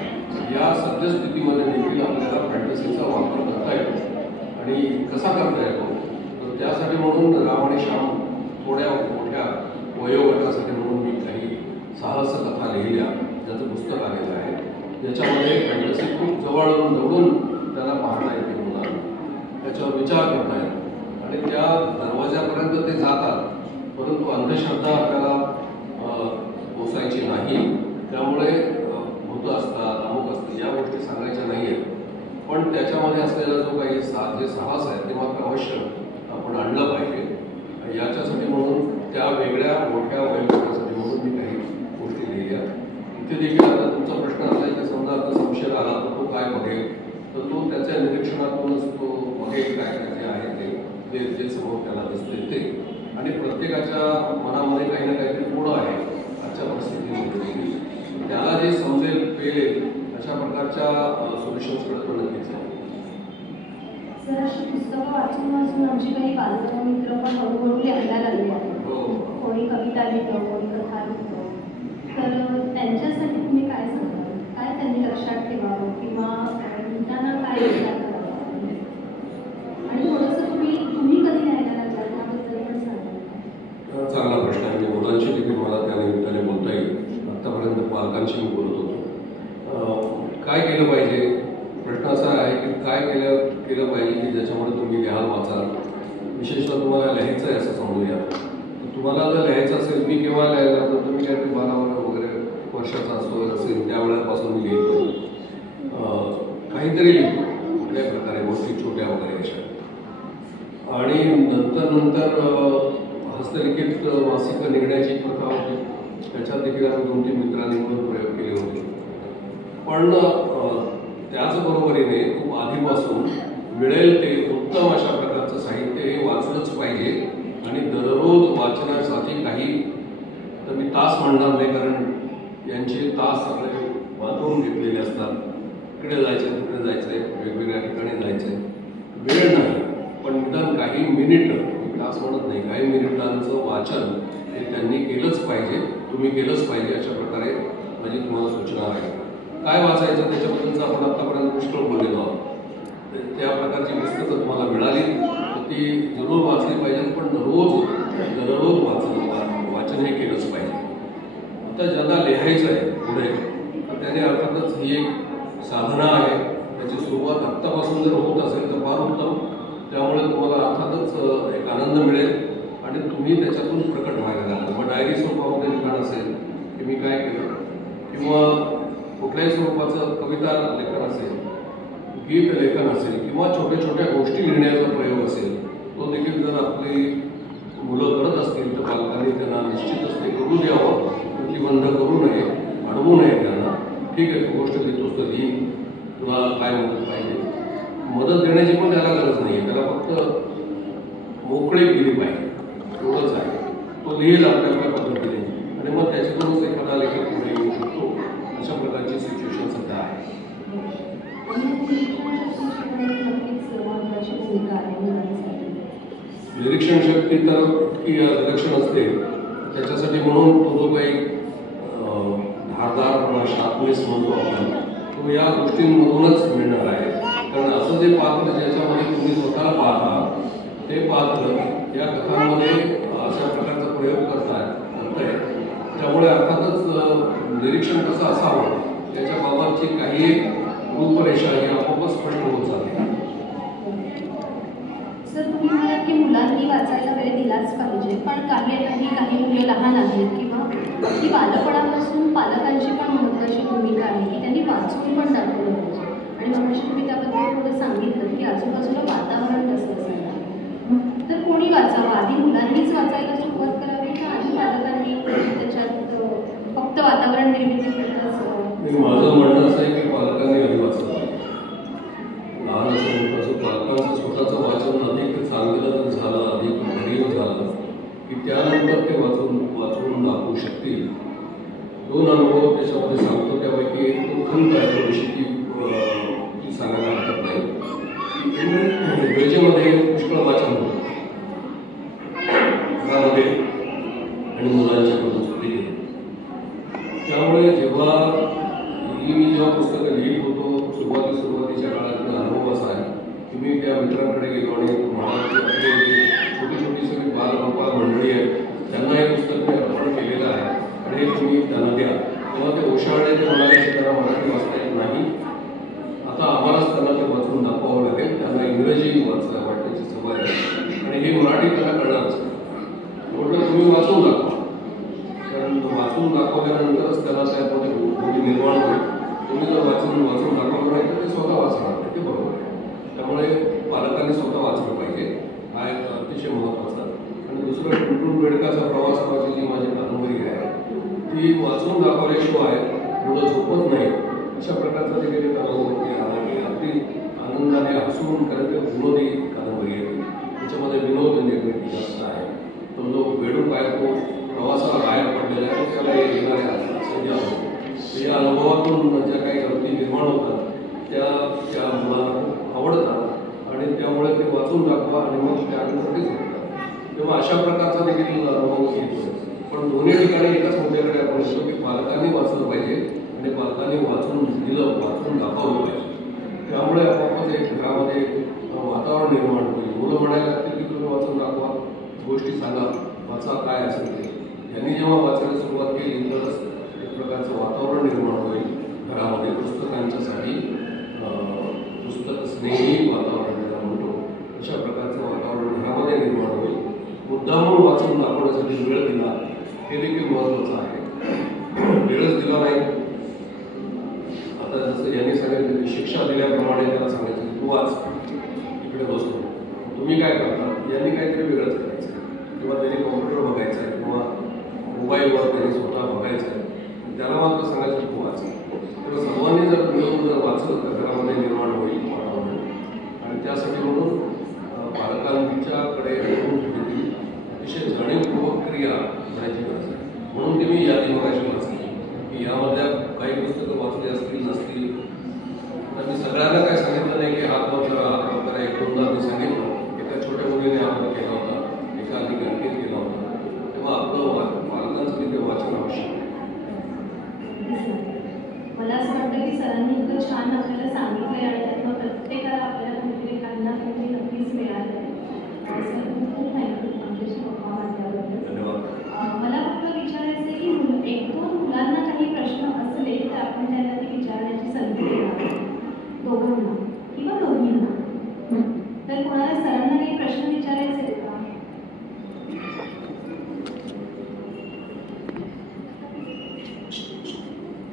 या सद्यस्थितीमध्ये देखील आपल्याला फॅन्टसीचा वापर करता येतो आणि कसा करता येतो तर त्यासाठी म्हणून राम आणि श्याम थोड्या मोठ्या वयोगटासाठी म्हणून मी काही साहस कथा लिहिल्या, ज्याचं पुस्तक आलेलं आहे. ज्याच्यामध्ये फॅन्टसी खूप जवळून त्याला पाहता येते, मुलांना त्याच्यावर विचार करता येतो आणि त्या दरवाजापर्यंत ते जातात. परंतु अंधश्रद्धा आपल्याला पोसायची नाही. त्यामुळे भूत असतात, अमुक असतात, या गोष्टी सांगायच्या नाही आहेत. पण त्याच्यामध्ये असलेला जो काही जे साहस आहे ते मात्र अवश्य आपण आणलं पाहिजे. याच्यासाठी म्हणून त्या वेगळ्या मोठ्या वयोगटासाठी म्हणून मी काही गोष्टी लिहिल्या. इथे देखील आता तुमचा प्रश्न असा आहे की समजा आता संशय आला तर तो काय बघेल, तर तो त्याच्या निरीक्षणातूनच तो बघेल काय काय जे आहे ते जे समोर त्याला दिसते ते. आणि प्रत्येकाच्या मनामध्ये काही ना काहीतरी पुढं आहे आजच्या परिस्थितीमध्ये. त्याला जे समजेल पेलेल अशा प्रकारच्या सोल्युशन्सकडे तो नक्कीच आहे. सर, अशी पुस्तकं वाचून आमची काही बालमित्र पण हळूहळू लिहायला लागले आहेत. कोणी कविता लिहितं, कोणी कथा लिहितं. तर त्यांच्यासाठी तुम्ही काय सांगाल? काय त्यांनी लक्षात ठेवावं किंवा लिहिताना काय विचार करावा? आणि थोडंसं तुम्ही कधी लिहायला लागला त्याबद्दल पण सांगा. चांगला प्रश्न आहे. मुलांशी देखील मला त्या निमित्ताने बोलता येईल. आत्तापर्यंत पालकांशी मी बोलत होतो. काय केलं पाहिजे? प्रश्न असा आहे की काय केलं पाहिजे की ज्याच्यामुळे तुम्ही लिहाल, वाचाल. विशेषतः तुम्हाला लिहायचं आहे असं समजूया. तुम्हाला जर लिहायचं असेल, मी केव्हा लिहायला लागतो तर मी काय 12 वगैरे वर्षाचा असेल त्यावेळेपासून मी लिहितो. काहीतरी लिहितो कुठल्याही प्रकारे, गोष्टी छोट्या वगैरे अशा. आणि नंतर हस्तलिखित मासिकं निघण्याची प्रथा होती, त्याच्यात देखील आम्ही 2-3 मित्रांनी मिळून प्रयोग केले होते. पण त्याचबरोबरीने खूप आधीपासून मिळेल ते उत्तम अशा प्रकारचं साहित्य हे वाचलंच पाहिजे. आणि दररोज वाचण्यासाठी काही, तर मी तास म्हणणार नाही, कारण यांचे तास आपले वाचवून घेतलेले असतात. इकडे जायचं, तिकडे जायचं आहे, वेगवेगळ्या ठिकाणी जायचं आहे, वेळ नाही. पण निदान काही मिनिटं, मी तास म्हणत नाही, काही मिनिटांचं वाचन हे त्यांनी केलंच पाहिजे, तुम्ही केलंच पाहिजे. अशा प्रकारे माझी तुम्हाला सूचना आहे. काय वाचायचं त्याच्याबद्दलचं आपण आत्तापर्यंत पुष्कळ बोललेलो आहोत. त्या प्रकारची पुस्तकं तुम्हाला मिळाली तर ती जरूर वाचली पाहिजेत, पण दररोज वाचन हे केलंच पाहिजे. आता ज्यांना लिहायचं आहे पुढे, तर त्याने अर्थातच ही एक साधना आहे. त्याची सुरुवात आत्तापासून जर होत असेल तर फार उत्तम. त्यामुळे तुम्हाला अर्थातच एक आनंद मिळेल आणि तुम्ही त्याच्यातून प्रकट व्हायला लागला. मग डायरी स्वरूपामध्ये लिखाण असेल की मी काय केलं, किंवा कुठल्याही स्वरूपाचं कविता लेखन असेल, गीत लेखन असेल, किंवा छोट्या छोट्या गोष्टी लिहिण्याचा प्रयोग असेल, तो देखील जर आपली मुलं करत असतील तर पालकांनी त्यांना निश्चितच ते करू द्यावं. प्रतिबंध करू नये, अडवू नये त्यांना. ठीक आहे, तू गोष्ट लिहितोस तर लिही, तुला काय मदत पाहिजे. मदत देण्याची पण त्याला गरज नाही आहे, त्याला फक्त मोकळीक दिली पाहिजे, एवढंच आहे. तो लिहिल आपल्या पद्धतीने आणि मग त्याच्यातूनच एखादा लेखक पुढे येऊ शकतो. अशा प्रकारची सिच्युएशन सध्या आहे. निरीक्षण शक्ती तर इतकी विलक्षण असते, त्याच्यासाठी म्हणून तो जो काही धारदार शार्पनेस म्हणतो आपण, तो या गोष्टींमधूनच मिळणार आहे. कारण असं जे पात्र ज्याच्यामध्ये तुम्ही स्वतःला पाहता, ते पात्र या कथांमध्ये अशा प्रकारचा प्रयोग करताय. त्यामुळे अर्थातच निरीक्षण कसं असावं याच्या बाबतची काही एक रूपरेषा ही आपोआपच स्पष्ट होत जाते. सर, तुम्ही म्हणालात की मुलांनी वाचायला वेळ दिलाच पाहिजे, पण काही मुलं लहान आहेत किंवा ती बालपणापासून पालकांची पण महत्त्वाची भूमिका आहे की त्यांनी वाचून पण दाखवलं पाहिजे. आणि मग तुम्ही त्याबद्दल थोडं सांगितलं की आजूबाजूला वातावरण कसं असायला, तर कोणी वाचावं, आधी मुलांनीच वाचायला सुरुवात करावी का आधी पालकांनी त्याच्यात फक्त वातावरण निर्मिती करत असावं? माझं म्हणणं असं आहे की पालकांनी आधी वाचलं पाहिजे. लहान असं असं पालकांचं स्वतःचं वाचन अधिक चांगलं जर झालं, अधिक भरीव झालं की त्यानंतर ते वाचून दाखवू शकतील. 2 अनुभव त्याच्यामध्ये सांगतो, त्यापैकी एक खंत आहे थोडीशी ती सांगायला हरकत नाही. इंग्रजीमध्ये पुष्कळ वाचन होतं घरामध्ये आणि मुलांच्या प्रस्तुती. त्यामुळे मी जेव्हा पुस्तकं लिहित होतो, सुरुवातीच्या काळातला अनुभव असा आहे की मी त्या मित्रांकडे गेलो आणि छोटी छोटी सगळी बालगोपाल मंडळी आहेत, त्यांना हे पुस्तक मी अर्पण केलेलं आहे आणि हे तुम्ही त्यांना द्या. तेव्हा ते ओशाळले, ते म्हणाले की त्यांना मराठी वाचता येत नाही, आता आम्हालाच त्यांना ते वाचून दाखवावं लागेल. त्यांना इंग्रजी वाचण्याची सवय आहे आणि हे मराठी त्यांना कळणारच. म्हटलं तुम्ही वाचून दाखवा, कारण वाचून दाखवल्यानंतरच त्याला त्यामध्ये गोडी निर्माण होईल. तुम्ही जर वाचून दाखवलं नाही तर ते स्वतः वाचणार नाही, ते बरोबर आहे. त्यामुळे पालकांनी स्वतः वाचलं पाहिजे, हा एक अतिशय महत्त्वाचा. आणि दुसरं टुटून बेडकाचा प्रवास नावाची जी माझी कादंबरी आहे, ती वाचून दाखवल्याशिवाय मुलं झोपत नाही. अशा प्रकारचा देखील एक कादंबरी आहे, अगदी आनंदाने हसून, कारण ते विनोदी कादंबरी आहे. त्याच्यामध्ये विनोद निर्मिती जास्त आहे. तो जो वेडून पाहतो प्रवासाला बाहेर पडलेला आहे, त्याला येणाऱ्या या अनुभवातून ज्या काही गोष्टी निर्माण होतात त्या मुलांना खूप आवडतात आणि त्यामुळे ते वाचून दाखवा आणि मग त्यानंतर ते झोपतात. तेव्हा अशा प्रकारचा देखील अनुभव घेतो. पण दोन्ही ठिकाणी एकाच मुद्द्याकडे आपण येतो की पालकांनी वाचलं पाहिजे आणि पालकांनी वाचून दाखवलं पाहिजे. त्यामुळे आपोआपच एक घरामध्ये वातावरण निर्माण होईल. मुलं म्हणायला लागतील की तुम्ही वाचून दाखवा, गोष्टी सांगा, वाचा काय असेल ते. यांनी जेव्हा वाचायला सुरुवात केली तरच एक प्रकारचं वातावरण निर्माण होईल घरामध्ये. पुस्तकांच्यासाठी पुस्तक स्नेही वातावरण ज्याला म्हणतो, अशा प्रकारचं वातावरण घरामध्ये निर्माण होईल. मुद्दामून वाचून दाखवण्यासाठी वेळ दिला हे देखील महत्त्वाचं आहे. वेळच दिला नाही, आता जसं यांनी सांगितलं शिक्षा दिल्याप्रमाणे त्याला सांगायचं की तू वाच, इकडे बसतो, तुम्ही काय करता, यांनी काहीतरी वेगळंच करायचं किंवा त्यांनी कॉम्प्युटर सांगितलंय आणि त्यातनं प्रत्येकाला आपल्याला काहीतरी काहींना काहीतरी नक्कीच मिळालं आहे. सर खूप खूप थँक्यू आमच्याशी गप्पा मारल्याबद्दल. धन्यवाद. मला फक्त विचारायचं आहे की एक दोन मुलांना काही प्रश्न असले तर आपण त्यांना ते विचारण्याची संधी देणार दोघांना किंवा दोन्हींना. तर कोणाला सरांना काही प्रश्न विचारायचे आहेत का?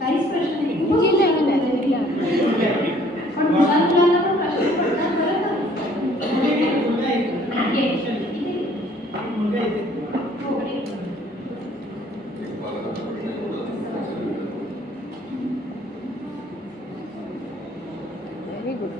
काहीच प्रश्न नाही. पण मुलांना पण प्रश्न पडतात बरं का? Very good.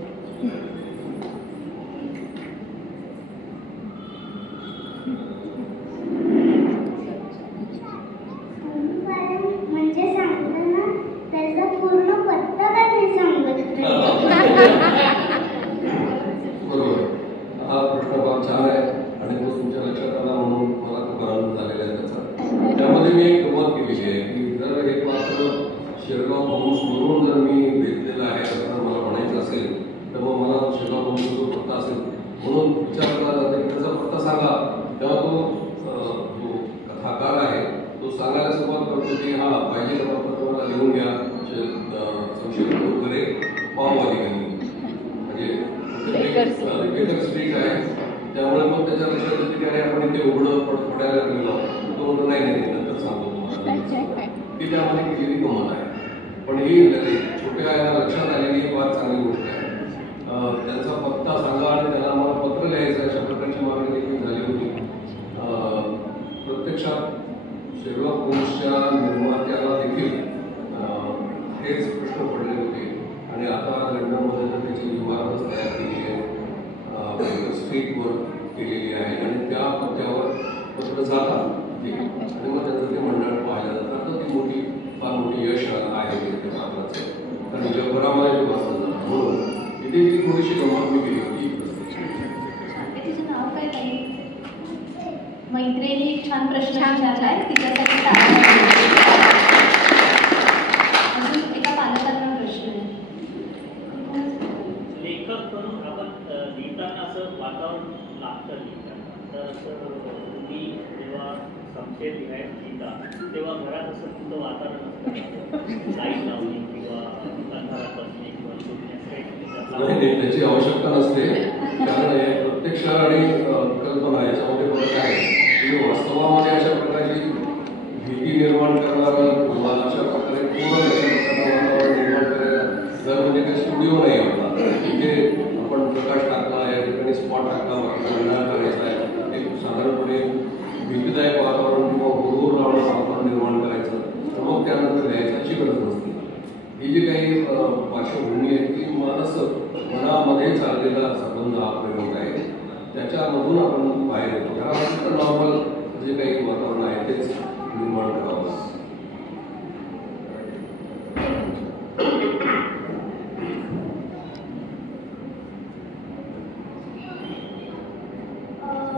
म्हणजे सांगताना त्याचा पूर्ण पत्ता का नाही सांगत? बरोबर. हा प्रश्न फार छान आहे आणि तो तुमच्या लक्षात आला म्हणून मला खूप आनंद झालेला आहे त्याचा. त्यामध्ये मी एक गमत केलेली आहे की जर हे पात्र शेरलॉक होम्स म्हणून जर मी घेतलेलं आहे असं मला म्हणायचं असेल तर मग मला शेरलॉक होम्सचा जो पत्ता असेल म्हणून विचार केला जातो की त्याचा पत्ता सांगा. तेव्हा तो जो कथाकार आहे तो सांगायला सुरुवात करतो की हा पाहिजे तर पत्र मला लिहून घ्या संशोधन वगैरे पाववाली म्हणजे बेकर स्ट्रीट आहे. त्यामुळे मग त्याच्या लक्षात येते की अरे आपण इथे उघडं पडायला गेलो तो म्हणतो नाही नाही नंतर सांगतो तुम्हाला. ती त्यामध्ये केलेली गमत आहे. पण ही छोट्या लक्षात आलेली फार चांगली गोष्ट आहे. त्यांचा पत्ता सांगा आणि त्याला आम्हाला पत्र लिहायचं अशा प्रकारची मागणी देखील झाली होती. प्रत्यक्षात शेरलॉक होम्सच्या निर्मात्याला देखील हेच प्रश्न पडले होते आणि आता लंडनमध्ये तर त्याची इमारतच तयार केली आहे, स्ट्रीटवर केलेली आहे आणि त्या पत्त्यावर पत्र जातात आणि मग त्याचं ते मंडळ पाहायला जातं. आता ती मोठी फार मोठी यश आहे ते पात्राचं आणि जगभरामध्ये ते वाचलं जातं. म्हणून इथे ती थोडीशी गंमत मी केली होती. तिचं नाव काय ताई? मैत्रिणी एक छान प्रश्न विचारलाय तिच्यासाठी अजून एका पालकांना प्रश्न आहे. लेखक म्हणून आपण लिहिताना असं वातावरण लागतं लिहिताना. तर असं तुम्ही जेव्हा संशय लिहिता तेव्हा घरात असं तुमचं वातावरण असतं लाईट लावणे किंवा अंधारात बसणे किंवा नाही त्याची आवश्यकता नसते. कारण हे प्रत्यक्ष आणि कल्पना याच्यामध्ये फरक आहे. वास्तवामध्ये अशा प्रकारची भीती निर्माण करणारं किंवा अशा प्रकारे पूर्ण अशा प्रकारचं वातावरण निर्माण करायला जर म्हणजे काही स्टुडिओ नाही आपला तिथे आपण प्रकाश टाकला या ठिकाणी स्पॉट टाकला निर्णय करायचा आहे एक साधारणपणे भीतीदायक वातावरण किंवा हुरहुर लावणारं वातावरण निर्माण करायचं तर मग त्यानंतर लिहायची गरज नसते. ही जी काही पार्श्वभूमी आहे ती मनामध्ये चाललेला संबंध हा प्रयोग आहे त्याच्यामधून आपण बाहेर येतो. घरामध्ये नॉर्मल जे काही वातावरण आहे तेच निर्माण करावं.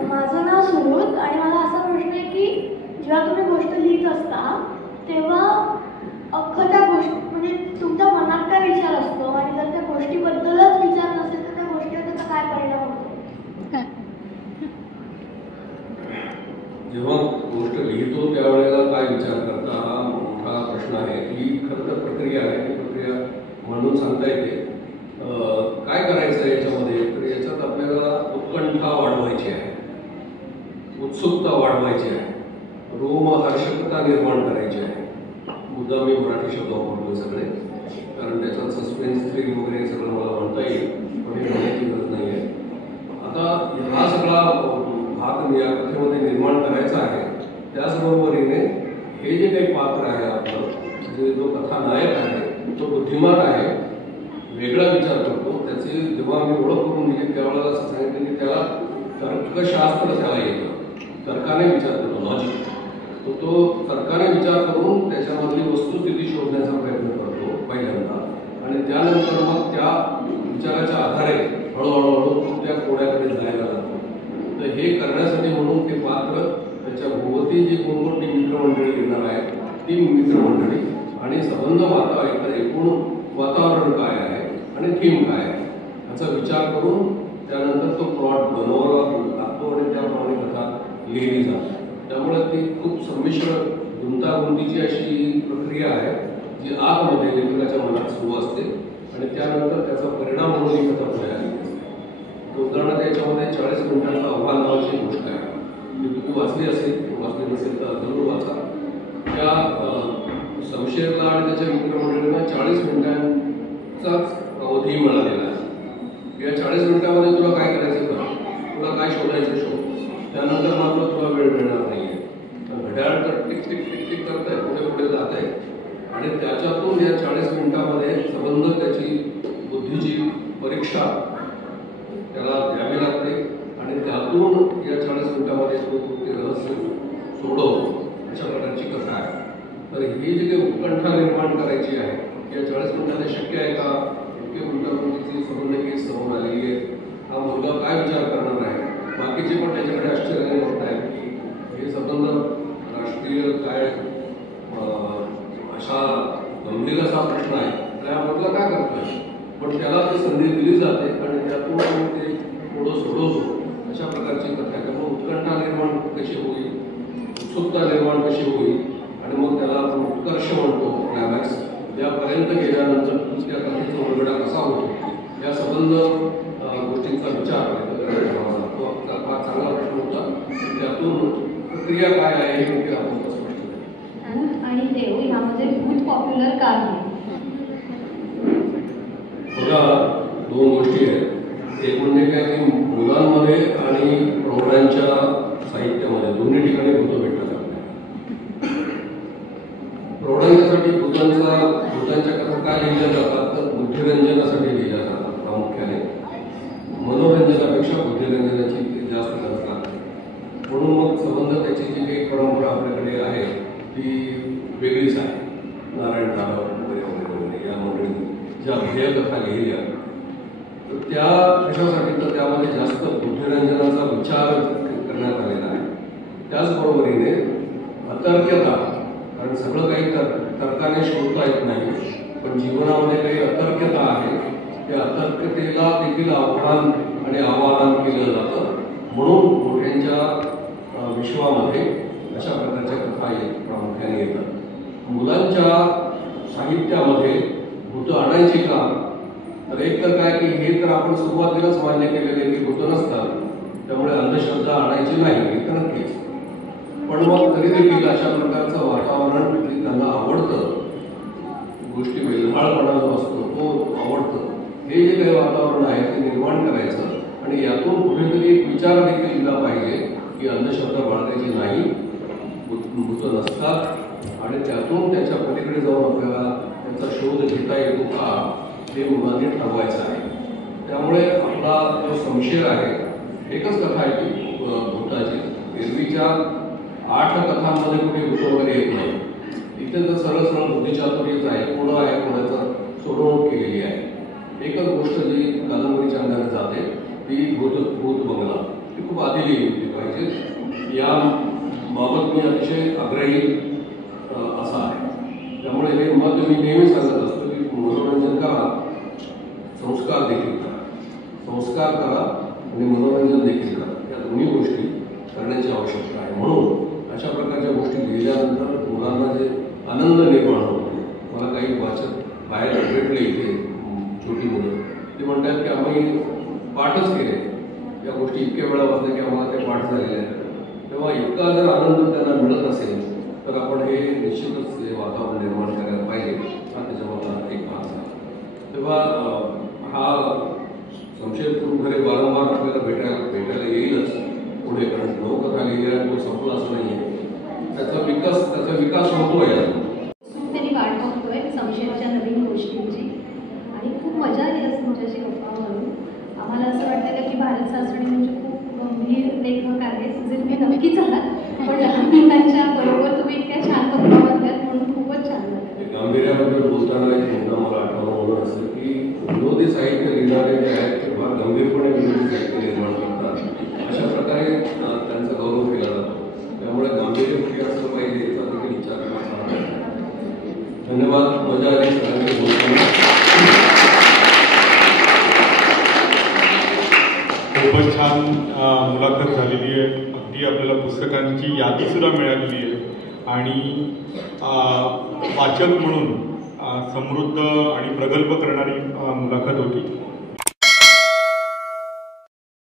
माझं नाव सुरुत आणि मला असा प्रश्न आहे की जेव्हा तुम्ही गोष्ट लिहित असता तेव्हा अख्खं त्या गोष्टी म्हणजे तुमच्या मनात काय विचार असतो आणि जर त्या गोष्टीबद्दलच विचार नसेल तर त्या गोष्टीवर त्याचा काय परिणाम होतो? जेव्हा गोष्ट लिहितो त्यावेळेला काय विचार करता हा मोठा प्रश्न आहे. ही खरं तर प्रक्रिया आहे. ती प्रक्रिया म्हणून सांगता येते. काय करायचं याच्यामध्ये तर याच्यात आपल्याला उत्कंठा वाढवायची आहे, उत्सुकता वाढवायची आहे, रोमहर्षकता निर्माण करायची आहे. मुद्दा मी मराठी शब्द वापरतो सगळे कारण त्याच्यात सस्पेन्स थ्रिल वगैरे सगळं मला म्हणता येईल पण हे म्हणण्याची गरज नाही आहे. आता हा सगळा भाग या कथेमध्ये निर्माण करायचा आहे. त्याचबरोबरीने हे जे काही पात्र आहे आपलं जे जो कथानायक आहे तो बुद्धिमान आहे, वेगळा विचार करतो. त्याची जेव्हा मी ओळख करून दिली त्यावेळेला असं सांगितलं की त्याला तर्कशास्त्र त्याला येतं, तर्काने विचार करतो, लॉजिक. तो तर्काने विचार करून त्याच्यामधली वस्तुस्थिती शोधण्याचा प्रयत्न करतो पहिल्यांदा आणि त्यानंतर मग त्या विचाराच्या आधारे हळूहळू त्या कोड्याकडे जायला लागतो. तर हे करण्यासाठी म्हणून ते पात्र त्याच्या भोवती जी कोणकोणती मित्रमंडळी येणार आहेत ती मित्रमंडळी आणि संबंध एकूण वातावरण काय आहे आणि थीम काय आहे याचा विचार करून त्यानंतर तो प्लॉट बनवावा लागतो आणि त्याप्रमाणे कथा लिहिली जाते. त्यामुळे ती खूप संमिश्र गुंतागुंतीची अशी प्रक्रिया आहे जी आतमध्ये लेखकाच्या मनात सुरू असते आणि त्यानंतर त्याचा परिणाम म्हणून ही कथा पुढे आलेली असते. उदाहरणार्थ याच्यामध्ये 40 मिनिटांचा अहवाल नावाची गोष्ट आहे ती तुम्ही वाचली असेल, वाचली नसेल तर जरूर वाचा. त्या शमशेरला आणि त्याच्या मित्रमंडळींना 40 मिनिटांचाच अवधी मिळालेला आहे. या 40 मिनिटांमध्ये तुला काय करायचं कर, तुला काय शोधायचं शोध, त्यानंतर मात्र तुला वेळ मिळणार नाही आहे. घड्याळ तर टिक टिक टिक टिक करत आहे, पुढे पुढे जात आहे आणि त्याच्यातून या 40 मिनिटांमध्ये संबंध त्याची बुद्धीची परीक्षा त्याला द्यावी लागते आणि त्यातून या 40 मिनिटांमध्ये तो ते रहस्य सोडवतो. अशा प्रकारची कथा आहे. तर ही जी काही उत्कंठा निर्माण करायची आहे या 40 मिनिटांमध्ये शक्य आहे का, इतके गुंतागुंतीची संबंध केस समोर आलेली आहे, हा मुलगा काय विचार करणार आहे, बाकीचे पण त्याच्याकडे आश्चर्याने बघत आहेत की हे संबंध राष्ट्रीय काय अशा गंभीर असा प्रश्न आहे त्या मुलगा काय करतोय, पण त्याला ती संधी दिली जाते आणि त्यातून ते थोडं सोडवतो. अशा प्रकारची कथा आहे. त्यामुळे उत्कंठा निर्माण कशी होईल, उत्सुकता निर्माण कशी होईल आणि मग त्याला आपण उत्कर्ष म्हणतो क्लायमॅक्स, यापर्यंत गेल्यानंतर त्या कथेचा उलगडा कसा होतो या संबंध गोष्टींचा विचार करायला लागतो. फार चांगला प्रश्न होता. त्यातून प्रक्रिया काय आहे हे आपण स्पष्ट केलं. आणि देव ह्यामध्ये खूप पॉप्युलर का आहे? बघा, दोन गोष्टी आहेत. एक म्हणजे काय की मुलांमध्ये आणि प्रौढांच्या साहित्यामध्ये दोन्ही ठिकाणी भूतं भेटतात आपल्याला. प्रौढांच्यासाठी भूतांच्या कथा काय लिहिल्या जातात तर बुद्धिरंजनासाठी लिहिल्या जातात प्रामुख्याने. मनोरंजनापेक्षा बुद्धिरंजनाची जास्त गरज लागते. म्हणून मग संबंध त्याची जी काही परंपरा आपल्याकडे आहे ती वेगळीच आहे. नारायण राव वगैरे वगैरे वगैरे या मंडळींनी ज्या ध्येयकथा लिहिल्या तर त्या कशासाठी तर त्यामध्ये जास्त बुद्धिरंजनाचा विचार करण्यात आलेला आहे. त्याचबरोबरीने अतर्क्यता, कारण सगळं काही तर्काने शोधता येत नाही, पण जीवनामध्ये काही अतर्क्यता आहे. त्या अतर्क्यतेला देखील आव्हान आणि आवाहन केलं जातं. म्हणून मोठ्यांच्या विश्वामध्ये अशा प्रकारच्या कथा प्रामुख्याने येतात. मुलांच्या साहित्यामध्ये भूतं आणायची का, तर एक तर काय की हे तर आपण सुरुवातीलाच मान्य केलेले की भूतं नसतात, त्यामुळे अंधश्रद्धा आणायची नाही हे तर नक्कीच. पण मग तरी देखील अशा प्रकारचं वातावरण जे त्यांना आवडतं, गोष्टी वेल्हाळपणा जो असतो तो आवडतं, हे जे काही वातावरण आहे ते निर्माण करायचं आणि यातून कुठेतरी एक विचार देखील दिला पाहिजे की अंधश्रद्धा बाळगायची नाही, भूतं नसतात आणि त्यातून त्याच्या पलीकडे जाऊन आपल्याला त्याचा शोध घेता येतो का हे मुलांनी ठरवायचं आहे. त्यामुळे आपला जो शमशेर आहे एकच कथा आहे ती भूताची. एरवीच्या 8 कथांमध्ये कुठे भूत वगैरे येत नाही. इथे तर सरळ सरळ बुद्धिचातुर्यच आहे, कोणं आहे कोणाचं सोडवणूक केलेली आहे. एकच गोष्ट जी कादंबरीच्या अंगाने जाते ती भूत बंगला, ती खूप आधी लिहिली होती पाहिजे. या बाबत मी अतिशय आग्रही असा आहे. त्यामुळे हे मत मी नेहमी सांगत असतो की मनोरंजन करा, संस्कार देखील करा. संस्कार करा आणि मनोरंजन देखील करा. या दोन्ही गोष्टी करण्याची आवश्यकता आहे. म्हणून अशा प्रकारच्या गोष्टी लिहिल्यानंतर मुलांना जे आनंद निर्माण होतो. मला काही वाचक बाहेर भेटले इथे छोटी मुलं, ते म्हणतात की आम्ही पाठच केले, या गोष्टी इतक्या वेळा वाचल्या की आम्हाला ते पाठ झालेले आहेत. तेव्हा इतका जर आनंद त्यांना मिळत असेल तर आपण हे निश्चितच हे वातावरण निर्माण करायला पाहिजे, हा त्याच्यामधला एक भाग आहे. तेव्हा हा शमशेर कुरुखरे वारंवार आपल्याला भेटायला येईलच पुढे, कारण नवकथा लिहिल्या तो संपला असं नाही आहे. त्याचा विकास होतोय. त्यांनी वाट बघतोय शमशेरच्या नवीन गोष्टींची आणि खूप मजा आली असं तुमच्याशी गप्पा मारून. आम्हाला असं वाटतं की भारत सासणे म्हणजे खूप गंभीर लेखक आहेत, जे तुम्ही नक्कीच आहात, पण लहान मुलांच्या बरोबर तुम्ही इतक्या छान गप्पा मारल्यात म्हणून खूपच छान वाटतं. गांभीर्याबद्दल बोलताना एक मुद्दा मला आठवणं म्हणून असं की विनोदी साहित्य लिहिणारे जे आहेत ते फार गंभीरपणे विनोदी साहित्य निर्माण करतात. अशा प्रकारे त्यांचा गौरव केला जातो. त्यामुळे गांभीर्य कुठे असलं पाहिजे याचा देखील विचार करण्याचा. धन्यवाद. मजा आली सगळ्यांनी बोलताना. मुलाखत झालेली आहे. अगदी आपल्याला पुस्तकांची यादीसुद्धा मिळालेली आहे आणि वाचक म्हणून समृद्ध आणि प्रगल्भ करणारी मुलाखत होती.